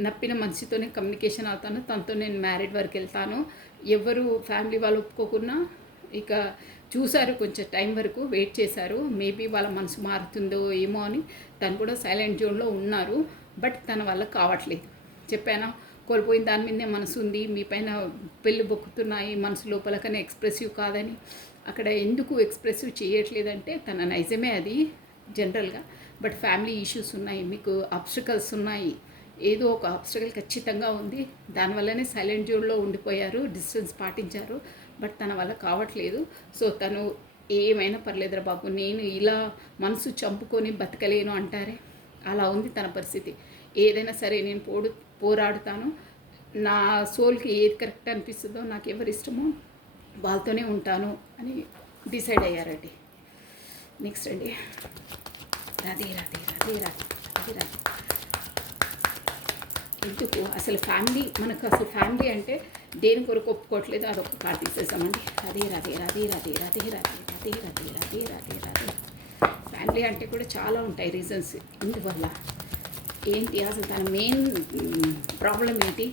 నప్పిన మనిషితోనే కమ్యూనికేషన్ అవుతాను, తనతో నేను మ్యారీడ్ వరకు వెళ్తాను. ఎవరు ఫ్యామిలీ వాళ్ళు ఒప్పుకోకున్నా ఇక చూశారు, కొంచెం టైం వరకు వెయిట్ చేశారు. మేబీ వాళ్ళ మనసు మారుతుందో ఏమో అని తను కూడా సైలెంట్ జోన్లో ఉన్నారు. బట్ తన వల్ల కావట్లేదు. చెప్పాను, కోల్పోయిన దాని మీదే మనసు ఉంది, మీ పైన పెళ్ళి బొక్కుతున్నాయి, మనసు లోపల కానీ ఎక్స్ప్రెసివ్ కాదని. అక్కడ ఎందుకు ఎక్స్ప్రెసివ్ చేయట్లేదంటే తన నైజమే అది జనరల్గా, బట్ ఫ్యామిలీ ఇష్యూస్ ఉన్నాయి, మీకు ఆబ్స్టకల్స్ ఉన్నాయి, ఏదో ఒక ఆబ్స్టకల్ ఖచ్చితంగా ఉంది. దానివల్లనే సైలెంట్ జోన్లో ఉండిపోయారు, డిస్టెన్స్ పాటించారు. బట్ తన వల్ల కావట్లేదు. సో తను ఏమైనా పర్లేదురా బాబు, నేను ఇలా మనసు చంపుకొని బతకలేను అంటారే, అలా ఉంది తన పరిస్థితి. ఏదైనా సరే నేను పోరాడుతాను, నా సోల్కి ఏది కరెక్ట్ అనిపిస్తుందో, నాకు ఎవరు ఇష్టమో వాళ్ళతోనే ఉంటాను అని డిసైడ్ అయ్యారండి. నెక్స్ట్ అండి, రాధే రాధే రాధే రాధే రాధే రాధే. ఎందుకు అసలు ఫ్యామిలీ, మనకు అసలు ఫ్యామిలీ అంటే దేని కొరకు ఒప్పుకోవట్లేదు, అదొక కార్డు తీసేసామండి. రాధే రాధే రాధే రాధే రాధే రాధే రాధే రాధే రాధే రాధే రాధే. ఫ్యామిలీ అంటే కూడా చాలా ఉంటాయి రీజన్స్. ఇందువల్ల ఏంటి అసలు తన మెయిన్ ప్రాబ్లం ఏంటి?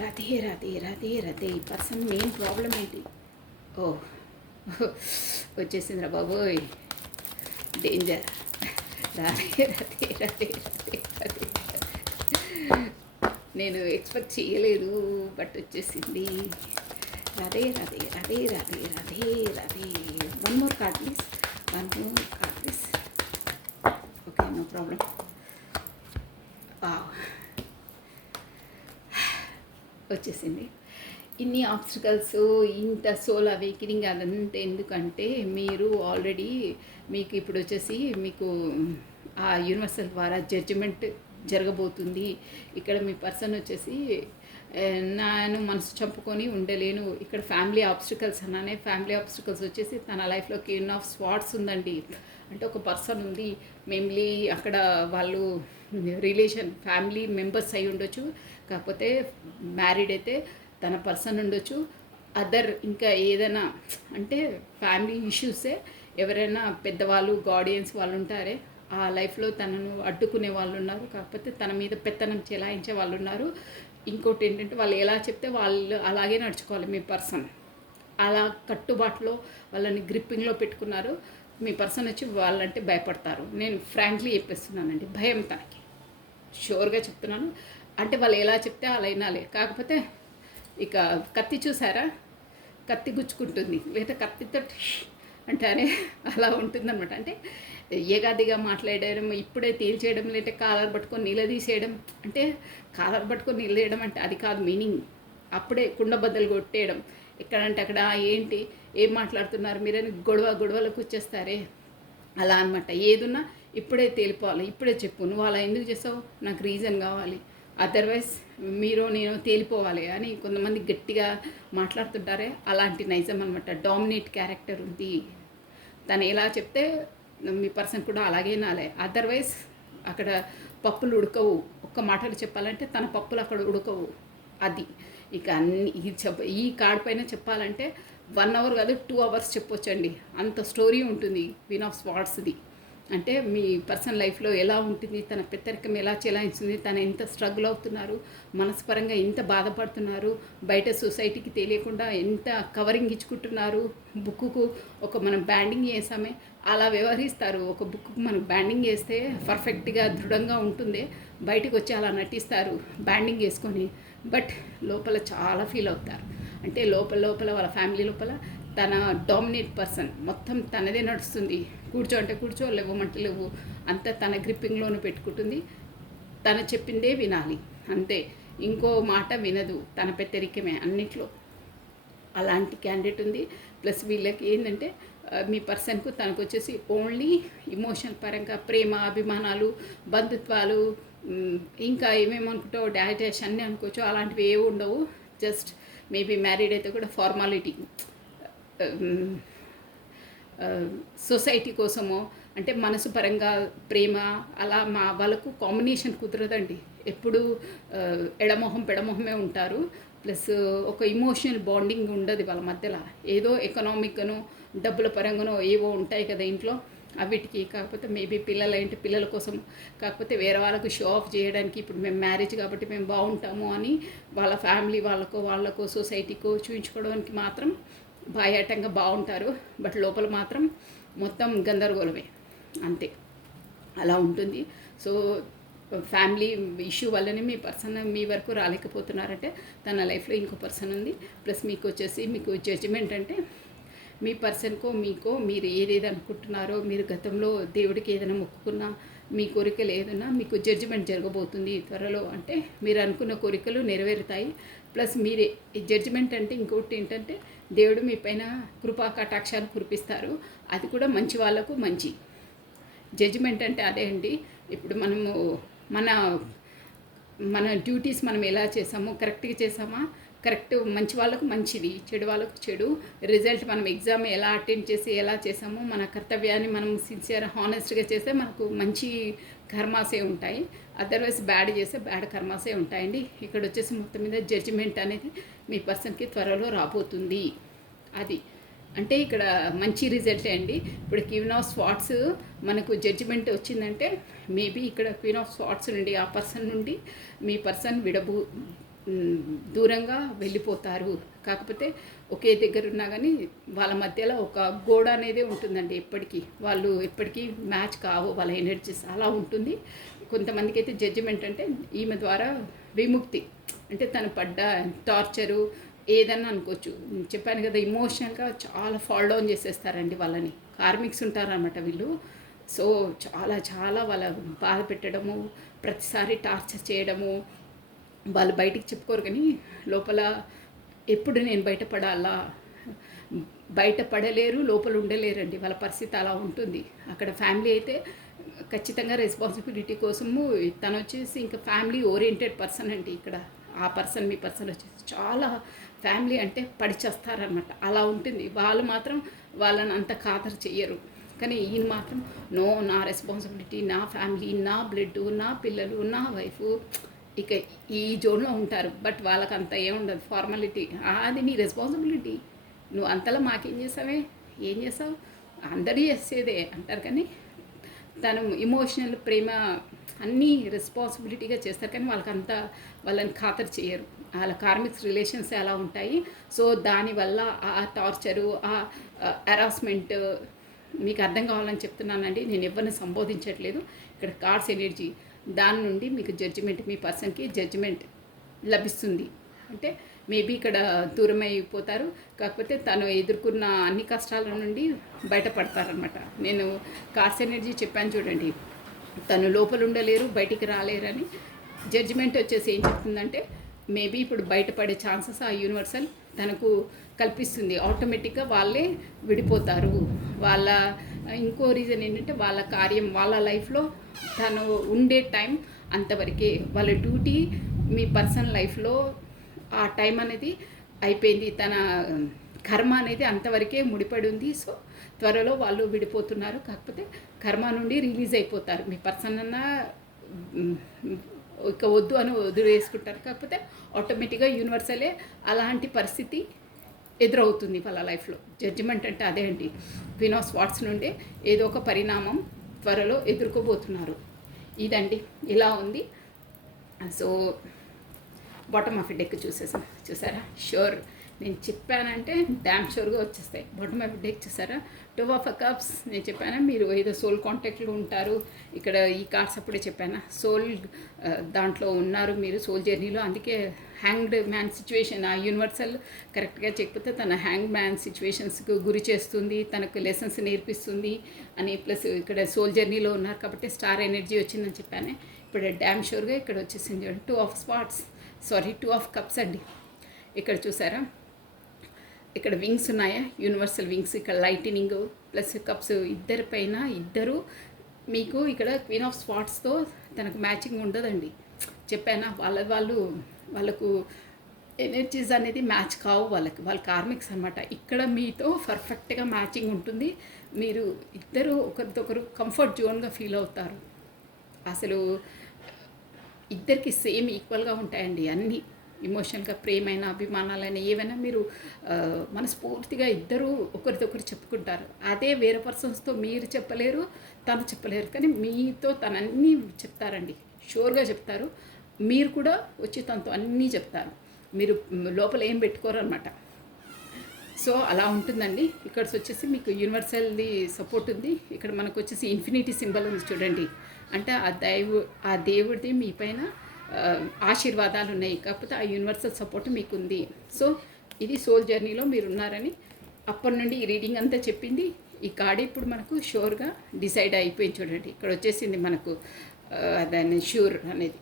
రాధే రాధే రాధే రాధే. ఈ పర్సన్ మెయిన్ ప్రాబ్లం ఏంటి? ఓ వచ్చేసిందిరా బాబోయ్, డేంజర్. రాధే రాధే రాధే రాధే రాధే. నేను ఎక్స్పెక్ట్ చేయలేదు, బట్ వచ్చేసింది. Radhe Radhe Radhe Radhe Radhe Radhe. One more card please, one more card please. Okay, no problem. వచ్చేసింది. ఇన్ని ఆబ్స్టికల్స్, ఇంత సోల్ అవేకనింగ్ అదంతా ఎందుకంటే మీరు ఆల్రెడీ మీకు ఇప్పుడు వచ్చేసి మీకు ఆ యూనివర్సల్ ద్వారా జడ్జిమెంట్ జరగబోతుంది. ఇక్కడ మీ పర్సన్ వచ్చేసి నేను మనసు చంపుకొని ఉండలేను. ఇక్కడ ఫ్యామిలీ ఆబ్స్టికల్స్ అన్నానే, ఫ్యామిలీ ఆబ్స్టికల్స్ వచ్చేసి తన లైఫ్లో కింగ్ ఆఫ్ స్వార్డ్స్ ఉందండి. అంటే ఒక పర్సన్ ఉంది, మెయిన్లీ అక్కడ వాళ్ళు రిలేషన్ ఫ్యామిలీ మెంబర్స్ అయి ఉండొచ్చు, కాకపోతే మ్యారీడ్ అయితే తన పర్సన్ ఉండొచ్చు. అదర్ ఇంకా ఏదైనా అంటే ఫ్యామిలీ ఇష్యూసే, ఎవరైనా పెద్దవాళ్ళు గార్డియన్స్ వాళ్ళు ఉంటారే, ఆ లైఫ్లో తనను అడ్డుకునే వాళ్ళు ఉన్నారు, కాకపోతే తన మీద పెత్తనం చెలాయించే వాళ్ళు ఉన్నారు. ఇంకోటి ఏంటంటే వాళ్ళు ఎలా చెప్తే వాళ్ళు అలాగే నడుచుకోవాలి. మీ పర్సన్ అలా కట్టుబాటులో వాళ్ళని గ్రిప్పింగ్లో పెట్టుకున్నారు. మీ పర్సన్ వచ్చి వాళ్ళంటే భయపడతారు. నేను ఫ్రాంక్లీ చెప్పేస్తున్నానండి, భయం తనకి, షూర్గా చెప్తున్నాను. అంటే వాళ్ళు ఎలా చెప్తే అలా వినాలి. కాకపోతే ఇక కత్తి చూసారా, కత్తి గుచ్చుకుంటుంది, లేదా కత్తితో అంటారే అలా ఉంటుందన్నమాట. అంటే ఏగాదిగా మాట్లాడడం, ఇప్పుడే తేల్చేయడం, లేదంటే కాలర్ పట్టుకొని నిలదీసేయడం. అంటే కాలర్ పట్టుకొని నిలదీయడం అంటే అది కాదు మీనింగ్. అప్పుడే కుండ బద్దలు కొట్టేయడం, ఎక్కడంటే అక్కడ ఏంటి ఏం మాట్లాడుతున్నారు మీరని గొడవలకు వచ్చేస్తారే, అలా అనమాట. ఏదున్నా ఇప్పుడే తేలిపోవాలి, ఇప్పుడే చెప్పు, నువ్వు అలా ఎందుకు చేసావు, నాకు రీజన్ కావాలి, అదర్వైజ్ మీరు నేను తేలిపోవాలి అని కొంతమంది గట్టిగా మాట్లాడుతుంటారే, అలాంటి నైజం అనమాట. డామినేట్ క్యారెక్టర్ ఉంది. తను ఎలా చెప్తే మీ పర్సన్ కూడా అలాగే నాలే, అదర్వైజ్ అక్కడ పప్పులు ఉడకవు. ఒక్క మాటలు చెప్పాలంటే తన పప్పులు అక్కడ ఉడకవు. అది ఇక అన్ని ఈ కార్డ్ పైన చెప్పాలంటే 1 అవర్ కాదు 2 అవర్స్ చెప్పొచ్చండి, అంత స్టోరీ ఉంటుంది క్వీన్ ఆఫ్ స్వార్డ్స్ది. అంటే మీ పర్సనల్ లైఫ్లో ఎలా ఉంటుంది, తన పెత్తరికం ఎలా చెలాయిస్తుంది, తను ఎంత స్ట్రగుల్ అవుతున్నారు, మనస్పరంగా ఎంత బాధపడుతున్నారు, బయట సొసైటీకి తెలియకుండా ఎంత కవరింగ్ ఇచ్చుకుంటున్నారు. బుక్కు ఒక మనం బ్యాండింగ్ చేసామే అలా వ్యవహరిస్తారు. ఒక బుక్కు మనం బ్యాండింగ్ చేస్తే పర్ఫెక్ట్గా దృఢంగా ఉంటుంది, బయటకు వచ్చి అలా నటిస్తారు బ్యాండింగ్ వేసుకొని. బట్ లోపల చాలా ఫీల్ అవుతారు. అంటే లోపల వాళ్ళ ఫ్యామిలీ లోపల తన డామినేట్ పర్సన్ మొత్తం తనదే నడుస్తుంది. కూర్చో అంటే కూర్చో, లేవమంటే లేవు, అంతా తన గ్రిప్పింగ్లోనే పెట్టుకుంటుంది. తను చెప్పిందే వినాలి అంతే, ఇంకో మాట వినదు, తన పెత్తరికమే అన్నిట్లో. అలాంటి క్యాండిడేట్ ఉంది. ప్లస్ వీళ్ళకి ఏంటంటే మీ పర్సన్కు తనకు వచ్చేసి ఓన్లీ ఇమోషనల్ పరంగా ప్రేమ, అభిమానాలు, బంధుత్వాలు, ఇంకా ఏమేమనుకుంటావు డాష్ అన్నీ అనుకోవచ్చు, అలాంటివి ఏవి ఉండవు. జస్ట్ మేబీ మ్యారీడ్ అయితే కూడా ఫార్మాలిటీ, సొసైటీ కోసమో, అంటే మనసు పరంగా ప్రేమ, అలా మా వాళ్ళకు కాంబినేషన్ కుదరదండి. ఎప్పుడు ఎడమొహం పెడమొహమే ఉంటారు. ప్లస్ ఒక ఇమోషనల్ బాండింగ్ ఉండదు వాళ్ళ మధ్యలో. ఏదో ఎకనామిక్గానో డబ్బుల పరంగానో ఏవో ఉంటాయి కదా ఇంట్లో, అవిటికి. కాకపోతే మేబీ పిల్లలు ఏంటి పిల్లల కోసం, కాకపోతే వేరే వాళ్ళకు షో ఆఫ్ చేయడానికి, ఇప్పుడు మేము మ్యారేజ్ కాబట్టి మేము బాగుంటాము అని వాళ్ళ ఫ్యామిలీ వాళ్ళకో సొసైటీకో చూపించుకోవడానికి మాత్రం బాయాటంగా బాగుంటారు. బట్ లోపల మాత్రం మొత్తం గందరగోళమే అంతే, అలా ఉంటుంది. సో ఫ్యామిలీ ఇష్యూ వల్లనే మీ పర్సన్ మీ వరకు రాలేకపోతున్నారంటే తన లైఫ్లో ఇంకో పర్సన్ ఉంది. ప్లస్ మీకు వచ్చేసి మీకు జడ్జిమెంట్ అంటే మీ పర్సన్కో మీకో మీరు ఏదేది అనుకుంటున్నారో, మీరు గతంలో దేవుడికి ఏదైనా మొక్కుకున్నా, మీ కోరికలు ఏదైనా మీకు జడ్జిమెంట్ జరగబోతుంది త్వరలో. అంటే మీరు అనుకున్న కోరికలు నెరవేరుతాయి. ప్లస్ మీరే జడ్జిమెంట్ అంటే ఇంకోటి ఏంటంటే దేవుడు మీ పైన కృపా కటాక్షాలు కురిపిస్తారు. అది కూడా మంచి వాళ్ళకు మంచి. జడ్జిమెంట్ అంటే అదే అండి. ఇప్పుడు మనము మన డ్యూటీస్ మనం ఎలా చేసామో, కరెక్ట్గా చేసామా, కరెక్ట్ మంచి వాళ్ళకు మంచిది, చెడు వాళ్ళకు చెడు. రిజల్ట్ మనం ఎగ్జామ్ ఎలా అటెండ్ చేసి ఎలా చేసామో, మన కర్తవ్యాన్ని మనం సిన్సియర్ హానెస్ట్గా చేస్తే మనకు మంచి కర్మాసే ఉంటాయి. అదర్వైజ్ బ్యాడ్ చేస్తే బ్యాడ్ కర్మాసే ఉంటాయండి. ఇక్కడ వచ్చేసి మొత్తం మీద జడ్జిమెంట్ అనేది మీ పర్సన్కి త్వరలో రాబోతుంది. అది అంటే ఇక్కడ మంచి రిజల్టే అండి. ఇప్పుడు క్వీన్ ఆఫ్ స్వార్డ్స్ మనకు జడ్జిమెంట్ వచ్చిందంటే మేబీ ఇక్కడ క్వీన్ ఆఫ్ స్వార్డ్స్ నుండి ఆ పర్సన్ నుండి మీ పర్సన్ దూరంగా వెళ్ళిపోతారు. కాకపోతే ఒకే దగ్గర ఉన్నా కానీ వాళ్ళ మధ్యలో ఒక గోడ అనేది ఉంటుందండి. వాళ్ళు ఎప్పటికీ మ్యాచ్ కావు వాళ్ళ ఎనర్జీస్, అలా ఉంటుంది. కొంతమందికి అయితే జడ్జిమెంట్ అంటే ఈమె ద్వారా విముక్తి, అంటే తను పడ్డ టార్చరు ఏదన్నా అనుకోవచ్చు. చెప్పాను కదా, ఇమోషనల్గా చాలా ఫాల్ డౌన్ చేసేస్తారండి వాళ్ళని. కార్మిక్స్ ఉంటారన్నమాట వీళ్ళు. సో చాలా వాళ్ళ బాధ పెట్టడము, ప్రతిసారి టార్చర్ చేయడము. వాళ్ళు బయటికి చెప్పుకోరు కానీ లోపల ఎప్పుడు నేను బయటపడాలా, బయటపడలేరు, లోపల ఉండలేరండి. వాళ్ళ పరిస్థితి అలా ఉంటుంది. అక్కడ ఫ్యామిలీ అయితే ఖచ్చితంగా రెస్పాన్సిబిలిటీ కోసము తను వచ్చేసి ఇంకా ఫ్యామిలీ ఓరియంటెడ్ పర్సన్ అండి. ఇక్కడ ఆ పర్సన్ మీ పర్సన్ వచ్చేసి చాలా ఫ్యామిలీ అంటే పడిచేస్తారనమాట, అలా ఉంటుంది. వాళ్ళు మాత్రం వాళ్ళని అంత ఖాతరు చెయ్యరు. కానీ ఈయన మాత్రం నో, నా రెస్పాన్సిబిలిటీ, నా ఫ్యామిలీ, నా బ్లడ్, నా పిల్లలు, నా వైఫ్, ఇక ఈ జోన్లో ఉంటారు. బట్ వాళ్ళకి అంత ఏముండదు, ఫార్మాలిటీ. అది నీ రెస్పాన్సిబిలిటీ, నువ్వు అంతలా మాకేం చేసావే, ఏం చేసావు, అందరూ చేసేదే అంటారు. కానీ తను ఇమోషనల్ ప్రేమ అన్నీ రెస్పాన్సిబిలిటీగా చేస్తారు. కానీ వాళ్ళని ఖాతరు చేయరు. వాళ్ళ కార్మిక్స్ రిలేషన్స్ ఎలా ఉంటాయి. సో దానివల్ల ఆ టార్చరు, ఆ హెరాస్మెంట్ మీకు అర్థం కావాలని చెప్తున్నానండి. నేను ఎవరిని సంబోధించట్లేదు. ఇక్కడ కార్డ్స్ ఎనర్జీ, దాని నుండి మీకు జడ్జిమెంట్, మీ పర్సన్కి జడ్జిమెంట్ లభిస్తుంది. అంటే మేబీ ఇక్కడ దూరం అయిపోతారు. కాకపోతే తను ఎదుర్కొన్న అన్ని కష్టాల నుండి బయటపడతారనమాట. నేను కార్డ్స్ ఎనర్జీ చెప్పాను చూడండి, తను లోపల ఉండలేరు, బయటికి రాలేరని. జడ్జిమెంట్ వచ్చేసి ఏం చెప్తుందంటే మేబీ ఇప్పుడు బయటపడే ఛాన్సెస్ ఆ యూనివర్సల్ తనకు కల్పిస్తుంది. ఆటోమేటిక్గా వాళ్ళే విడిపోతారు. వాళ్ళ ఇంకో రీజన్ ఏంటంటే వాళ్ళ కార్యం వాళ్ళ లైఫ్లో తను ఉండే టైం అంతవరకే. వాళ్ళ డ్యూటీ మీ పర్సనల్ లైఫ్లో ఆ టైం అనేది అయిపోయింది. తన కర్మ అనేది అంతవరకే ముడిపడి ఉంది. సో త్వరలో వాళ్ళు విడిపోతున్నారు. కాకపోతే కర్మ నుండి రిలీజ్ అయిపోతారు. మీ పర్సన్ అన్న ఇక వద్దు అని వదిలేసుకుంటారు. కాకపోతే ఆటోమేటిక్గా యూనివర్సలే అలాంటి పరిస్థితి ఎదురవుతుంది వాళ్ళ లైఫ్లో. జడ్జిమెంట్ అంటే అదే అండి. క్వీన్ ఆఫ్ స్వార్డ్స్ నుండి ఏదో ఒక పరిణామం త్వరలో ఎదుర్కోబోతున్నారు. ఇదండి, ఇలా ఉంది. సో బాటమ్ ఆఫ్ డెక్ చూసారా? షూర్ నేను చెప్పానంటే డ్యామ్ షూర్గా వచ్చేస్తాయి. బాటమ్ ఆఫ్ డెక్ చూసారా? 2 ఆఫ్ కప్స్ నేను చెప్పానా, మీరు ఏదో సోల్ కాంటాక్ట్లో ఉంటారు. ఇక్కడ ఈ కార్డ్స్ అప్పుడే చెప్పానా, సోల్ దాంట్లో ఉన్నారు మీరు, సోల్ జర్నీలో. అందుకే హ్యాంగ్డ్ మ్యాన్ సిచ్యువేషన్ ఆ యూనివర్సల్ కరెక్ట్గా చెప్పితే తన హ్యాంగ్ మ్యాన్ సిచ్యువేషన్స్కి గురి చేస్తుంది, తనకు లెసన్స్ నేర్పిస్తుంది అని. ప్లస్ ఇక్కడ సోల్ జర్నీలో ఉన్నారు కాబట్టి స్టార్ ఎనర్జీ వచ్చిందని చెప్పానే. ఇప్పుడు డ్యామ్ షూర్గా ఇక్కడ వచ్చేసింది 2 ఆఫ్ స్పాట్స్, 2 ఆఫ్ కప్స్ అండి. ఇక్కడ చూసారా, ఇక్కడ వింగ్స్ ఉన్నాయా, యూనివర్సల్ వింగ్స్. ఇక్కడ లైటనింగ్ ప్లస్ కప్స్, ఇద్దరు మీకు ఇక్కడ క్వీన్ ఆఫ్ స్పాట్స్తో తనకు మ్యాచింగ్ ఉండదండి. చెప్పానా, వాళ్ళకు ఎనర్జీస్ అనేది మ్యాచ్ కావు. వాళ్ళ కార్మిక్స్ అనమాట. ఇక్కడ మీతో పర్ఫెక్ట్గా మ్యాచింగ్ ఉంటుంది. మీరు ఇద్దరు ఒకరికొకరు కంఫర్ట్ జోన్గా ఫీల్ అవుతారు. అసలు ఇద్దరికి సేమ్ ఈక్వల్గా ఉంటాయండి అన్నీ. ఎమోషనల్గా ప్రేమైన అభిమానాలైనా ఏవైనా మీరు మనస్ఫూర్తిగా ఇద్దరు ఒకరికొకరు చెప్పుకుంటారు. అదే వేరే పర్సన్స్తో మీరు చెప్పలేరు, తను చెప్పలేరు. కానీ మీతో తను అన్నీ చెప్తారండి, షూర్గా చెప్తారు. మీరు కూడా వచ్చి తనతో అన్నీ చెప్తారు. మీరు లోపల ఏం పెట్టుకోరు అనమాట. సో అలా ఉంటుందండి. ఇక్కడ వచ్చేసి మీకు యూనివర్సల్ది సపోర్ట్ ఉంది. ఇక్కడ మనకు వచ్చేసి ఇన్ఫినిటీ సింబల్ ఉంది చూడండి. అంటే ఆ దేవుడిది మీ పైన ఆశీర్వాదాలు ఉన్నాయి. కాకపోతే ఆ యూనివర్సల్ సపోర్ట్ మీకు ఉంది. సో ఇది సోల్ జర్నీలో మీరు ఉన్నారని అప్పటి నుండి ఈ రీడింగ్ అంతా చెప్పింది. ఈ కార్డ్ ఇప్పుడు మనకు షూర్గా డిసైడ్ అయిపోయింది చూడండి. ఇక్కడ వచ్చేసింది మనకు దాన్ని షూర్ అనేది.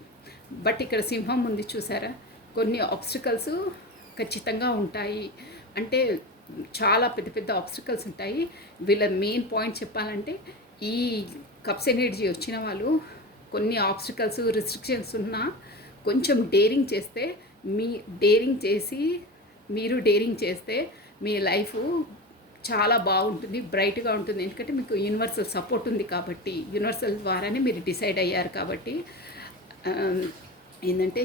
బట్ ఇక్కడ సింహం ఉంది చూసారా? కొన్ని ఆబ్స్టికల్స్ ఖచ్చితంగా ఉంటాయి. అంటే చాలా పెద్ద పెద్ద ఆబ్స్టికల్స్ ఉంటాయి. వీళ్ళ మెయిన్ పాయింట్ చెప్పాలంటే, ఈ కప్స్ ఎనర్జీ వచ్చిన వాళ్ళు కొన్ని ఆబ్స్టికల్స్ రిస్ట్రిక్షన్స్ ఉన్నా కొంచెం డేరింగ్ చేస్తే, మీరు డేరింగ్ చేస్తే మీ లైఫ్ చాలా బాగుంటుంది, బ్రైట్గా ఉంటుంది. ఎందుకంటే మీకు యూనివర్సల్ సపోర్ట్ ఉంది కాబట్టి, యూనివర్సల్ ద్వారానే మీరు డిసైడ్ అయ్యారు కాబట్టి. ఏంటంటే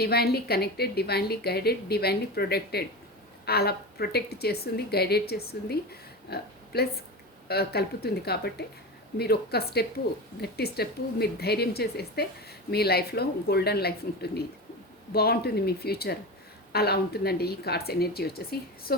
divinely connected, divinely guided, divinely protected. అలా ప్రొటెక్ట్ చేస్తుంది, గైడెడ్ చేస్తుంది, ప్లస్ కలుపుతుంది. కాబట్టి మీరు ఒక్క గట్టి స్టెప్పు మీరు ధైర్యం చేసేస్తే మీ లైఫ్లో గోల్డెన్ లైఫ్ ఉంటుంది, బాగుంటుంది మీ ఫ్యూచర్. అలా ఉంటుందండి ఈ కార్డ్స్ ఎనర్జీ వచ్చేసి. So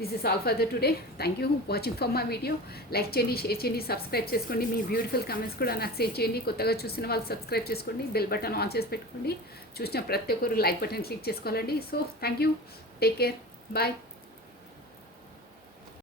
this is all for the today. Thank you watching for my video. Like చేయండి, షేర్ చేయండి, సబ్స్క్రైబ్ చేసుకోండి. మీ బ్యూటిఫుల్ కామెంట్స్ కూడా నాకు షేర్ చేయండి. కొత్తగా చూసిన వాళ్ళు సబ్స్క్రైబ్ చేసుకోండి, బెల్ బటన్ ఆన్ చేసి పెట్టుకోండి. చూసిన ప్రతి ఒక్కరు లైక్ బటన్ క్లిక్ చేసుకోవాలండి. So thank you, take care, bye.